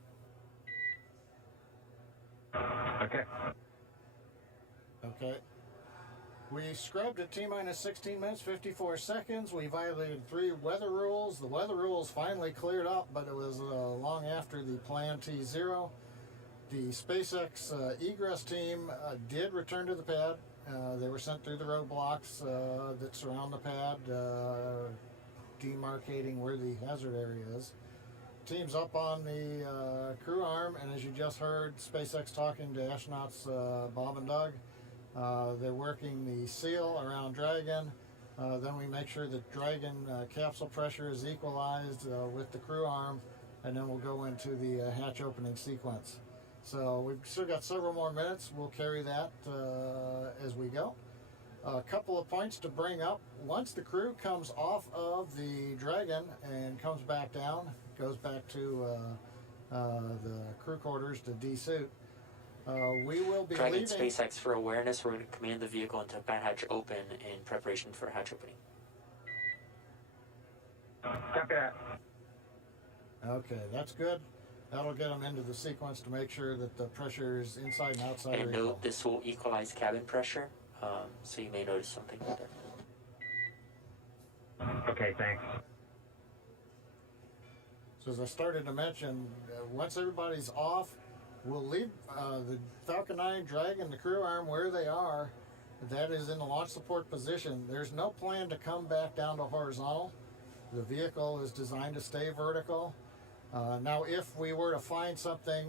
Okay. Okay. We scrubbed at T-minus 16 minutes, 54 seconds. We violated 3 weather rules. The weather rules finally cleared up, but it was long after the Plan T0. The SpaceX egress team did return to the pad. They were sent through the roadblocks that surround the pad, demarcating where the hazard area is. Team's up on the crew arm, and as you just heard, SpaceX talking to astronauts Bob and Doug. They're working the seal around Dragon. Then we make sure that Dragon capsule pressure is equalized with the crew arm, and then we'll go into the hatch opening sequence. So we've still got several more minutes. We'll carry that as we go. A couple of points to bring up. Once the crew comes off of the Dragon and comes back down, goes back to the crew quarters to desuit, we will be Dragon leaving. SpaceX for awareness. We're going to command the vehicle into pad hatch open in preparation for hatch opening. Copy that. Okay, that's good. That'll get them into the sequence to make sure that the pressure is inside and outside. And are equal. note, this will equalize cabin pressure, so you may notice something there. Okay, thanks. So as I started to mention, once everybody's off, we'll leave the Falcon 9 Dragon, the crew arm, where they are. That is in the launch support position. There's no plan to come back down to horizontal. The vehicle is designed to stay vertical. Now, if we were to find something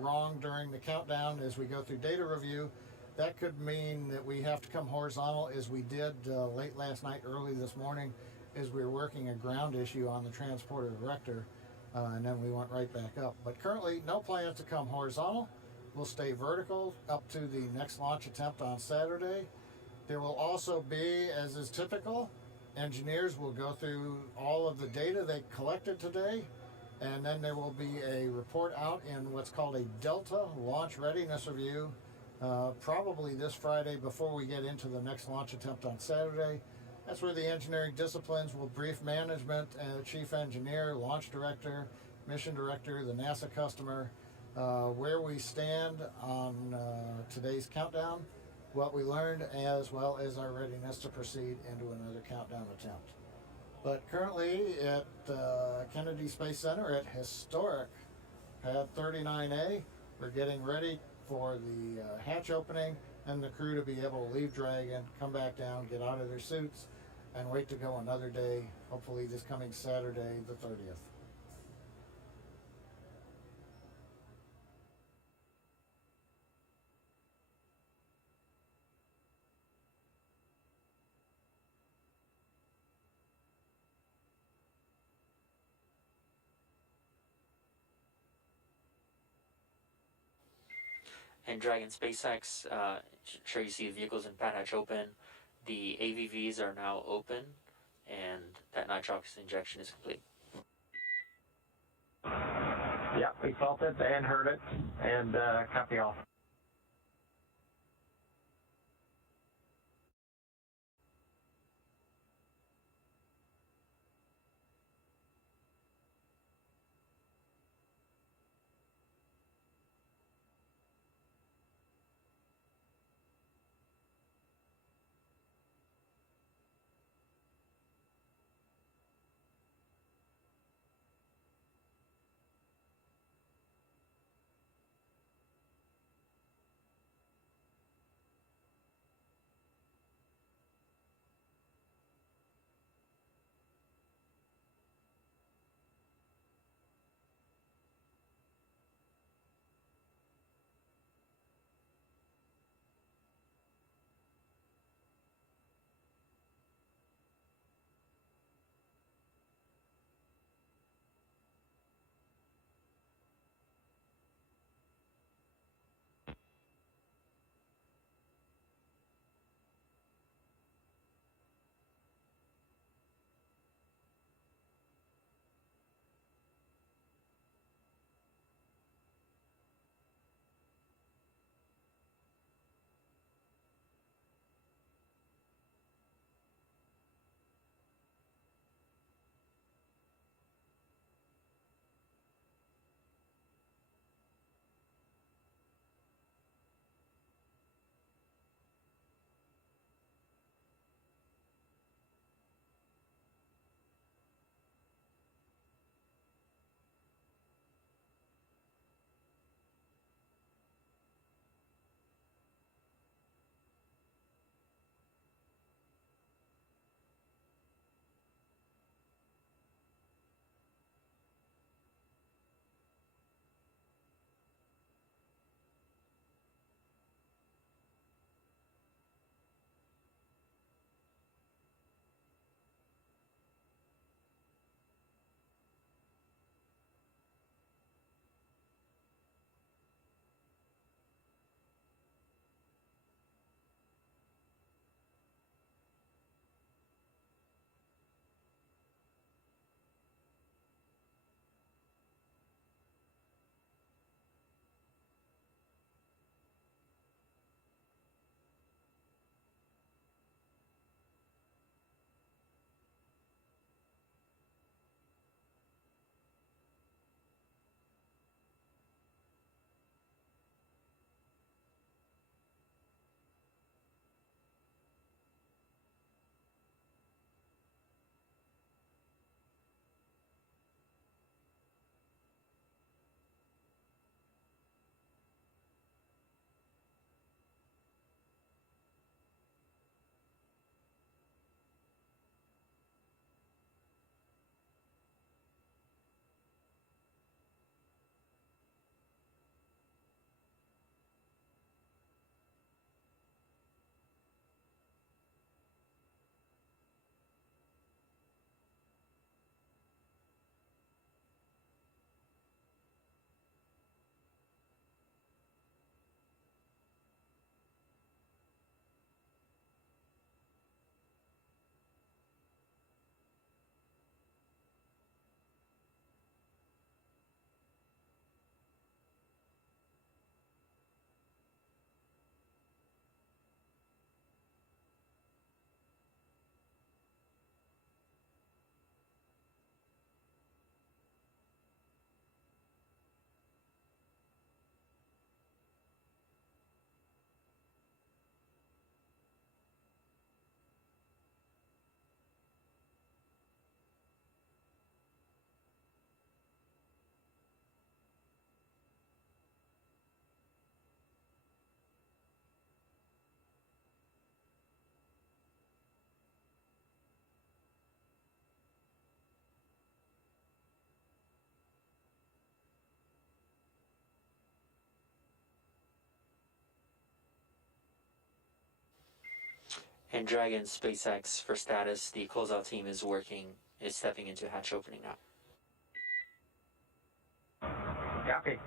wrong during the countdown as we go through data review, that could mean that we have to come horizontal, as we did late last night, early this morning, as we were working a ground issue on the transporter erector, and then we went right back up. But currently, no plans to come horizontal. We'll stay vertical up to the next launch attempt on Saturday. There will also be, as is typical, engineers will go through all of the data they collected today, and then there will be a report out in what's called a Delta Launch Readiness Review, probably this Friday before we get into the next launch attempt on Saturday. That's where the engineering disciplines will brief management and chief engineer, launch director, mission director, the NASA customer, where we stand on today's countdown. what we learned as well as our readiness to proceed into another countdown attempt. But currently at Kennedy Space Center at historic Pad 39A, we're getting ready for the hatch opening and the crew to be able to leave Dragon, come back down, get out of their suits, and wait to go another day, hopefully this coming Saturday, the 30th. And Dragon SpaceX, sure you see the vehicles in pad hatch open. The AVVs are now open, and that nitrox injection is complete. Yeah, we felt it and heard it, and copy all. And Dragon SpaceX for status, the closeout team is stepping into hatch opening now. Copy.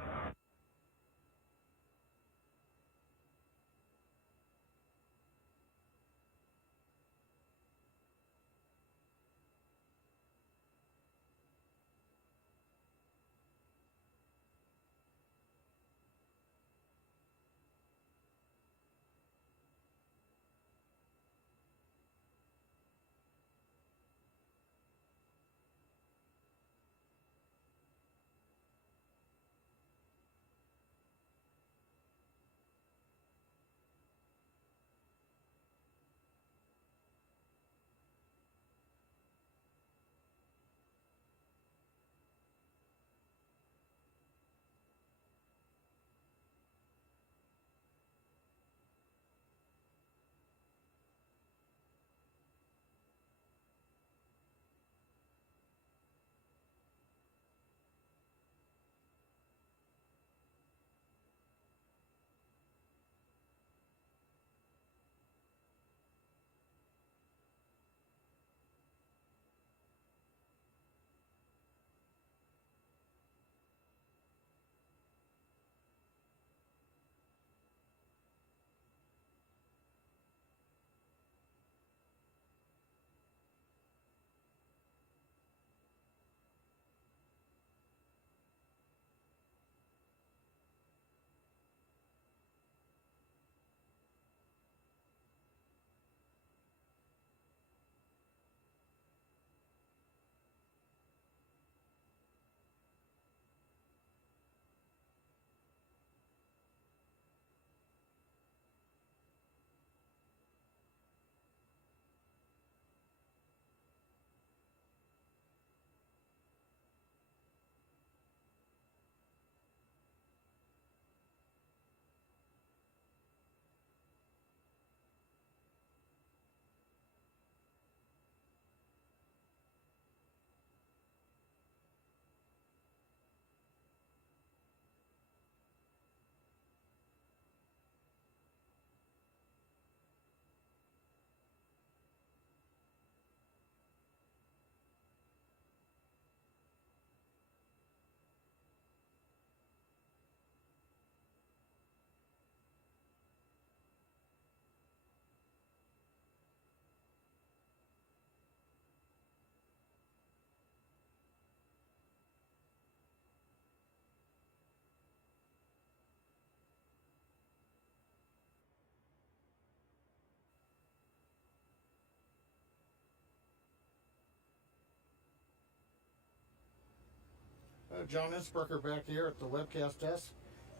John Innsbrucker back here at the webcast desk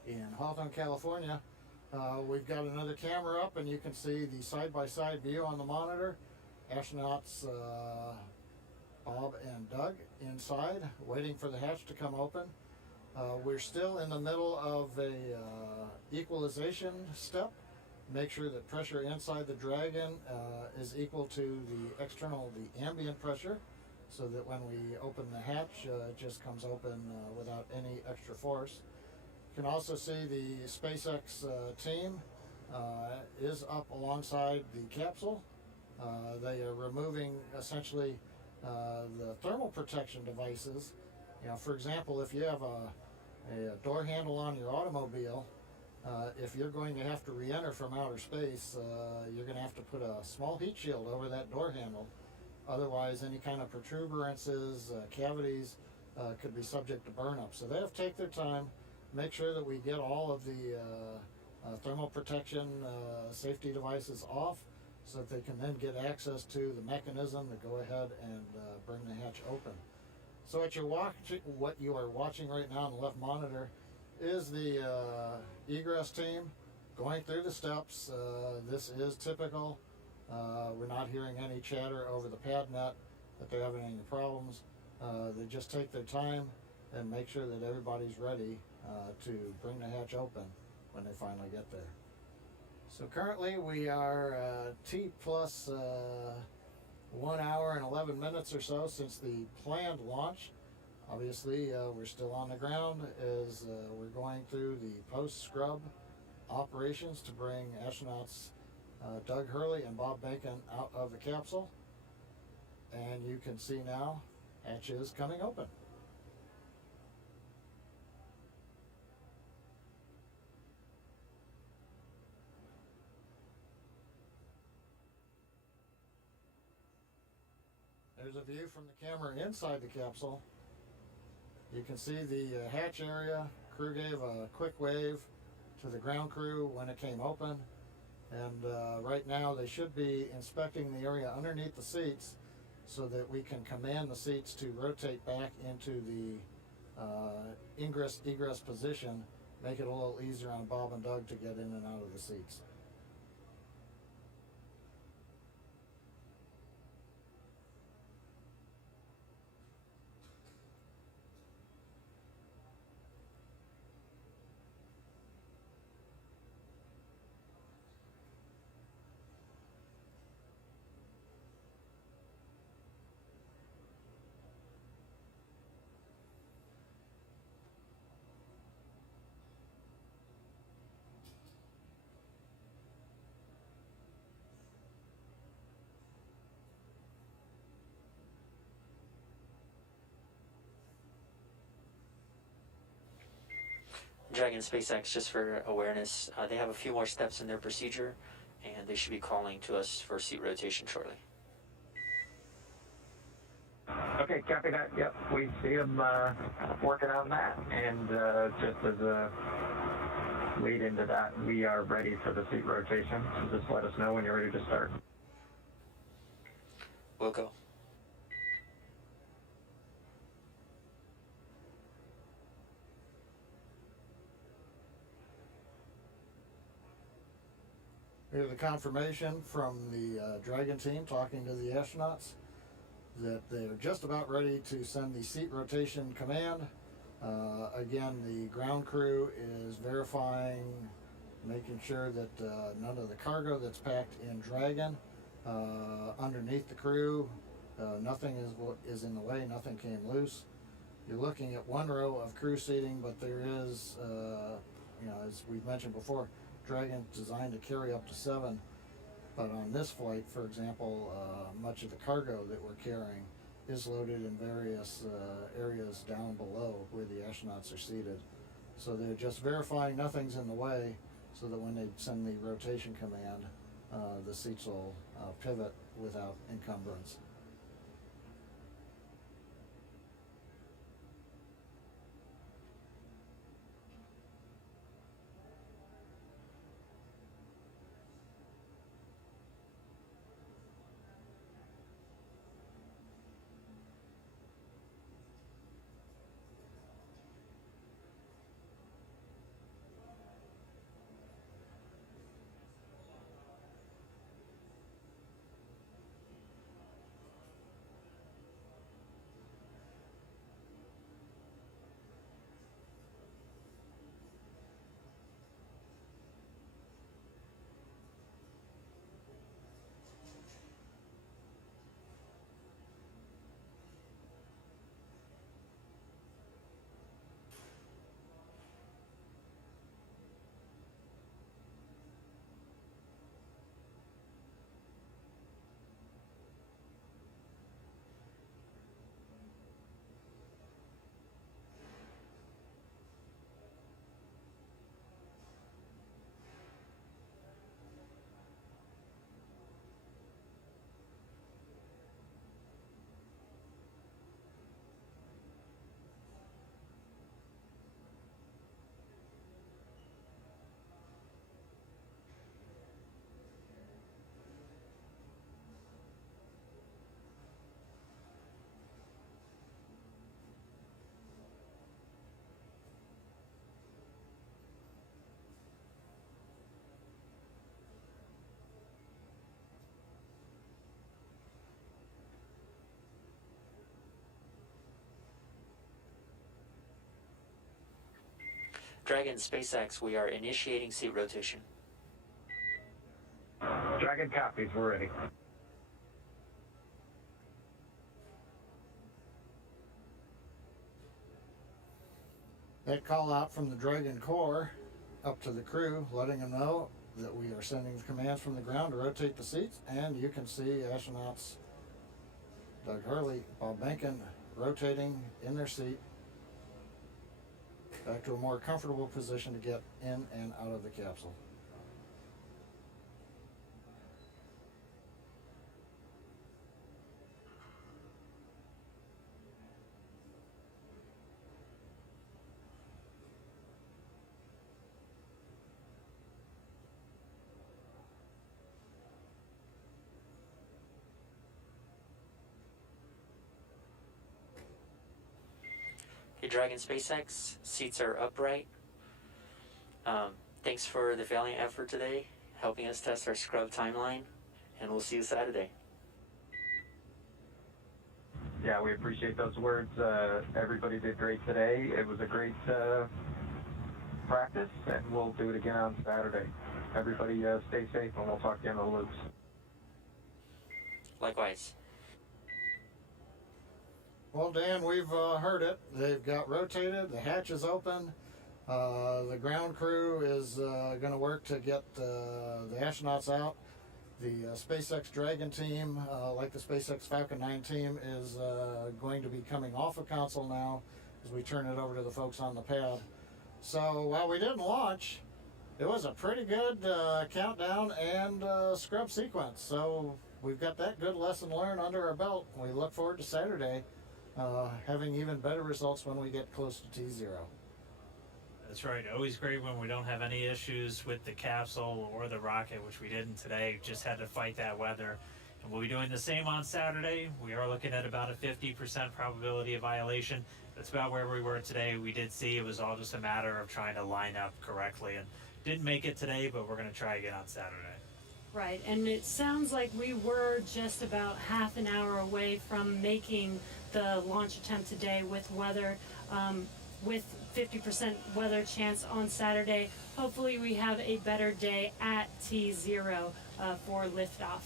in Hawthorne, California. We've got another camera up, and you can see the side-by-side view on the monitor. Astronauts Bob and Doug inside, waiting for the hatch to come open. We're still in the middle of a equalization step. Make sure that pressure inside the Dragon is equal to the ambient pressure, so that when we open the hatch, it just comes open without any extra force. You can also see the SpaceX team is up alongside the capsule. They are removing essentially the thermal protection devices. For example, if you have a door handle on your automobile, if you're going to have to re-enter from outer space, you're going to have to put a small heat shield over that door handle. Otherwise, any kind of protuberances, cavities could be subject to burn-up. So they have to take their time, make sure that we get all of the thermal protection safety devices off, so that they can then get access to the mechanism to go ahead and bring the hatch open. So what you are watching right now on the left monitor is the egress team going through the steps. This is typical. We're not hearing any chatter over the pad net that they're having any problems. They just take their time and make sure that everybody's ready to bring the hatch open when they finally get there. So currently we are T plus 1 hour and 11 minutes or so since the planned launch. Obviously, we're still on the ground as we're going through the post-scrub operations to bring astronauts Doug Hurley and Bob Bacon out of the capsule. And you can see now hatch is coming open. There's a view from the camera inside the capsule. You can see the hatch area. Crew gave a quick wave to the ground crew when it came open. And right now they should be inspecting the area underneath the seats so that we can command the seats to rotate back into the ingress-egress position, make it a little easier on Bob and Doug to get in and out of the seats. Dragon SpaceX, just for awareness, they have a few more steps in their procedure, and they should be calling to us for seat rotation shortly. Okay, copy that. Yep, we see them working on that, and just as a lead into that, we are ready for the seat rotation. So just let us know when you're ready to start. We'll go. Here's the confirmation from the Dragon team talking to the astronauts that they're just about ready to send the seat rotation command. Again, the ground crew is verifying, making sure that none of the cargo that's packed in Dragon underneath the crew, nothing is in the way, nothing came loose. You're looking at one row of crew seating, but there is, as we've mentioned before, Dragon's designed to carry up to 7, but on this flight, for example, much of the cargo that we're carrying is loaded in various areas down below where the astronauts are seated. So they're just verifying nothing's in the way so that when they send the rotation command, the seats will pivot without encumbrance. Dragon SpaceX, we are initiating seat rotation. Dragon copies, we're ready. That call out from the Dragon core up to the crew, letting them know that we are sending the commands from the ground to rotate the seats, and you can see astronauts Doug Hurley, Bob Behnken rotating in their seat back to a more comfortable position to get in and out of the capsule. Okay, Dragon SpaceX, seats are upright. Thanks for the valiant effort today, helping us test our scrub timeline, and we'll see you Saturday. Yeah, we appreciate those words. Everybody did great today. It was a great practice, and we'll do it again on Saturday. Everybody stay safe, and we'll talk to you on the loops. Likewise. Well, Dan, we've heard it. They've got rotated. The hatch is open. The ground crew is going to work to get the astronauts out. The SpaceX Dragon team, like the SpaceX Falcon 9 team, is going to be coming off of console now as we turn it over to the folks on the pad. So while we didn't launch, it was a pretty good countdown and scrub sequence. So we've got that good lesson learned under our belt. We look forward to Saturday having even better results when we get close to T0. That's right. Always great when we don't have any issues with the capsule or the rocket, which we didn't today. Just had to fight that weather. And we'll be doing the same on Saturday. We are looking at about a 50% probability of violation. That's about where we were today. We did see it was all just a matter of trying to line up correctly. And didn't make it today, but we're going to try again on Saturday. Right, and it sounds like we were just about half an hour away from making the launch attempt today with weather, with 50% weather chance on Saturday. Hopefully we have a better day at T0 for liftoff.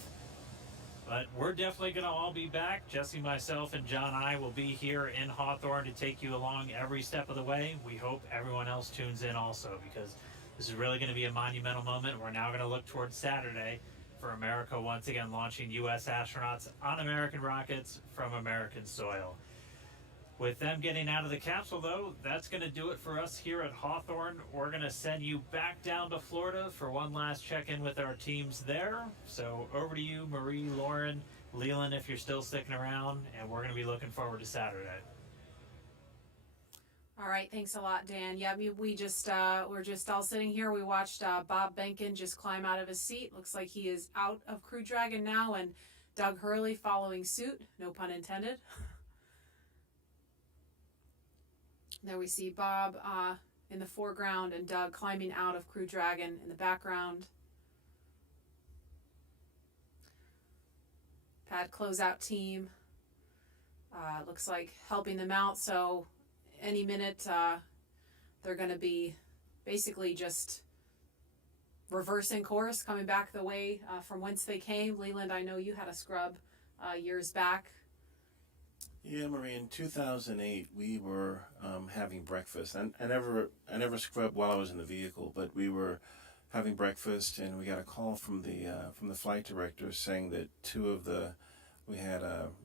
But we're definitely going to all be back. Jesse, myself, and John and I will be here in Hawthorne to take you along every step of the way. We hope everyone else tunes in also, because this is really going to be a monumental moment. We're now going to look towards Saturday for America once again launching U.S. astronauts on American rockets from American soil. With them getting out of the capsule, though, that's going to do it for us here at Hawthorne. We're going to send you back down to Florida for one last check-in with our teams there. So over to you, Marie, Lauren, Leland, if you're still sticking around, and we're going to be looking forward to Saturday. All right, thanks a lot, Dan. Yeah, we're just all sitting here. We watched Bob Behnken just climb out of his seat. Looks like he is out of Crew Dragon now, and Doug Hurley following suit. No pun intended. There we see Bob in the foreground and Doug climbing out of Crew Dragon in the background. Pad closeout team. Looks like helping them out, so any minute they're going to be basically just reversing course, coming back the way from whence they came. Leland, I know you had a scrub years back. Yeah, Marie, in 2008, we were having breakfast. I never scrubbed while I was in the vehicle, but we were having breakfast, and we got a call from the flight director saying that we had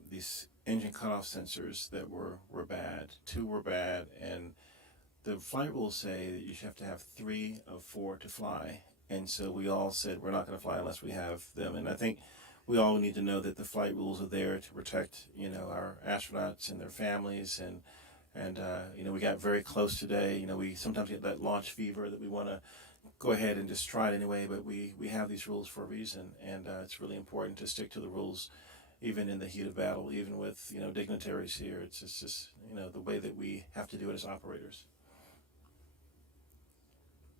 these engine cutoff sensors that were bad. 2 were bad, and the flight rules say that you should have to have 3 of 4 to fly. And so we all said we're not going to fly unless we have them. And I think we all need to know that the flight rules are there to protect, our astronauts and their families. And we got very close today. We sometimes get that launch fever that we want to go ahead and just try it anyway, but we have these rules for a reason. And it's really important to stick to the rules, even in the heat of battle, even with, dignitaries here. It's just, the way that we have to do it as operators.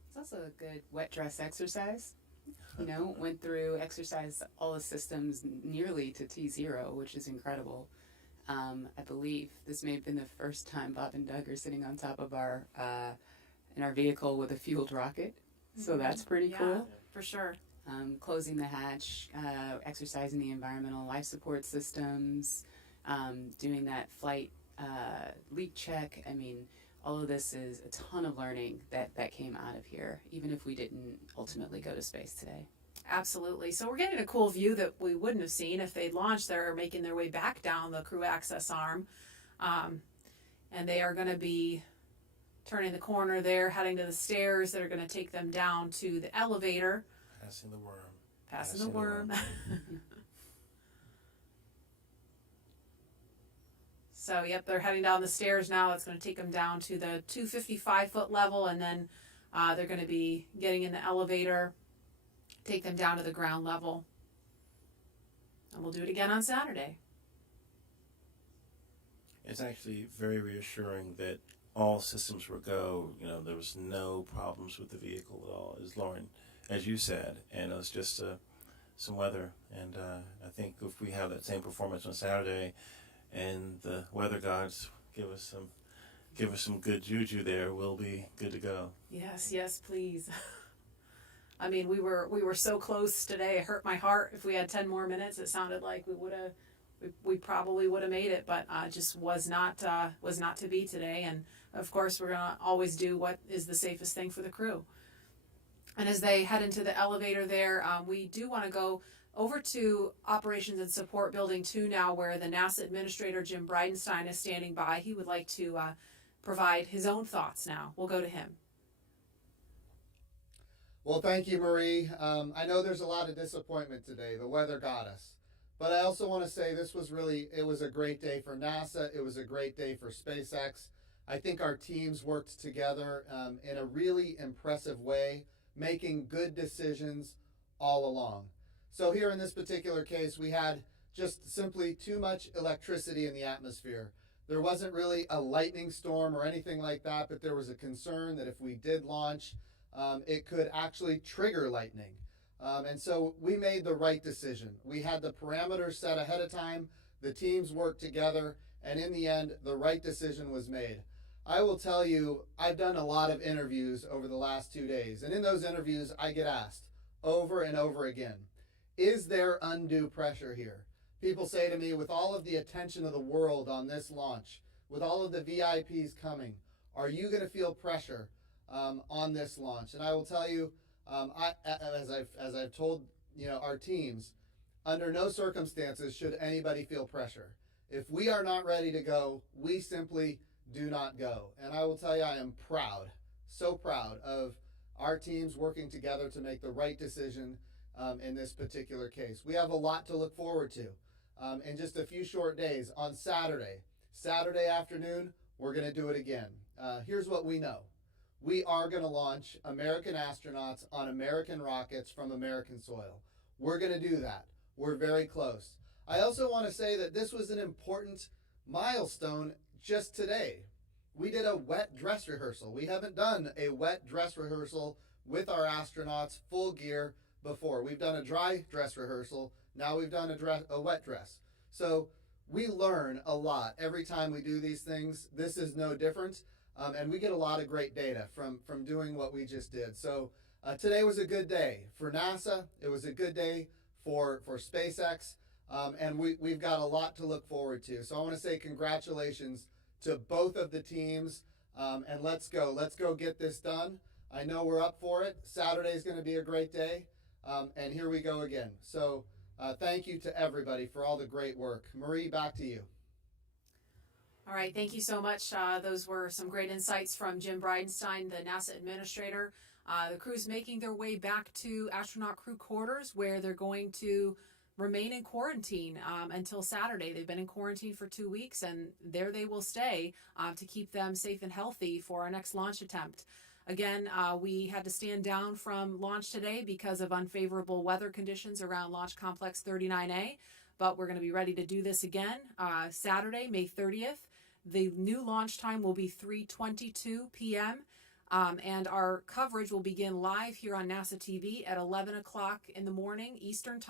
It's also a good wet dress exercise. Went through, exercised all the systems nearly to T0, which is incredible. I believe this may have been the first time Bob and Doug are sitting on top of in our vehicle with a fueled rocket. So that's pretty cool. For sure. Closing the hatch, exercising the environmental life support systems, doing that flight leak check. I mean, all of this is a ton of learning that came out of here, even if we didn't ultimately go to space today. Absolutely. So we're getting a cool view that we wouldn't have seen if they'd launched. They're making their way back down the crew access arm. And they are going to be turning the corner there, heading to the stairs that are going to take them down to the elevator. Passing the worm. Passing the worm. So, yep, they're heading down the stairs now. It's going to take them down to the 255-foot level, and then they're going to be getting in the elevator, take them down to the ground level. And we'll do it again on Saturday. It's actually very reassuring that all systems were go. You know, there was no problems with the vehicle at all, as Lauren, as you said, and it was just some weather. And I think if we have that same performance on Saturday, and the weather gods give us some good juju there, we'll be good to go. Yes, please. I mean, we were so close today. It hurt my heart. If we had 10 more minutes, it sounded like we probably would have made it, but just was not to be today. And of course, we're gonna always do what is the safest thing for the crew. And as they head into the elevator there, we do want to go over to Operations and Support Building 2 now, where the NASA Administrator Jim Bridenstine is standing by. He would like to provide his own thoughts now. We'll go to him. Well, thank you, Marie. I know there's a lot of disappointment today. The weather got us. But I also want to say it was a great day for NASA. It was a great day for SpaceX. I think our teams worked together in a really impressive way, making good decisions all along. So here in this particular case, we had just simply too much electricity in the atmosphere. There wasn't really a lightning storm or anything like that, but there was a concern that if we did launch, it could actually trigger lightning. And so we made the right decision. We had the parameters set ahead of time, the teams worked together, and in the end, the right decision was made. I will tell you, I've done a lot of interviews over the last 2 days, and in those interviews, I get asked over and over again, is there undue pressure here? People say to me, with all of the attention of the world on this launch, with all of the VIPs coming, are you going to feel pressure on this launch? And I will tell you, as I've told our teams, under no circumstances should anybody feel pressure. If we are not ready to go, we simply do not go. And I will tell you, I am proud, so proud of our teams working together to make the right decision in this particular case. We have a lot to look forward to in just a few short days. On Saturday afternoon, we're going to do it again. Here's what we know. We are going to launch American astronauts on American rockets from American soil. We're going to do that. We're very close. I also want to say that this was an important milestone just today. We did a wet dress rehearsal. We haven't done a wet dress rehearsal with our astronauts full gear before. We've done a dry dress rehearsal. Now we've done a wet dress. So we learn a lot every time we do these things. This is no different. And we get a lot of great data from doing what we just did. So today was a good day for NASA. It was a good day for SpaceX. And we've got a lot to look forward to. So I want to say congratulations to both of the teams. And let's go get this done. I know we're up for it. Saturday's going to be a great day. And here we go again. So thank you to everybody for all the great work. Marie, back to you. All right, thank you so much. Those were some great insights from Jim Bridenstine, the NASA administrator. The crew's making their way back to astronaut crew quarters, where they're going to remain in quarantine until Saturday. They've been in quarantine for 2 weeks, and there they will stay to keep them safe and healthy for our next launch attempt. Again, we had to stand down from launch today because of unfavorable weather conditions around Launch Complex 39A, but we're going to be ready to do this again Saturday, May 30th. The new launch time will be 3:22 p.m. And our coverage will begin live here on NASA TV at 11 o'clock in the morning Eastern Time.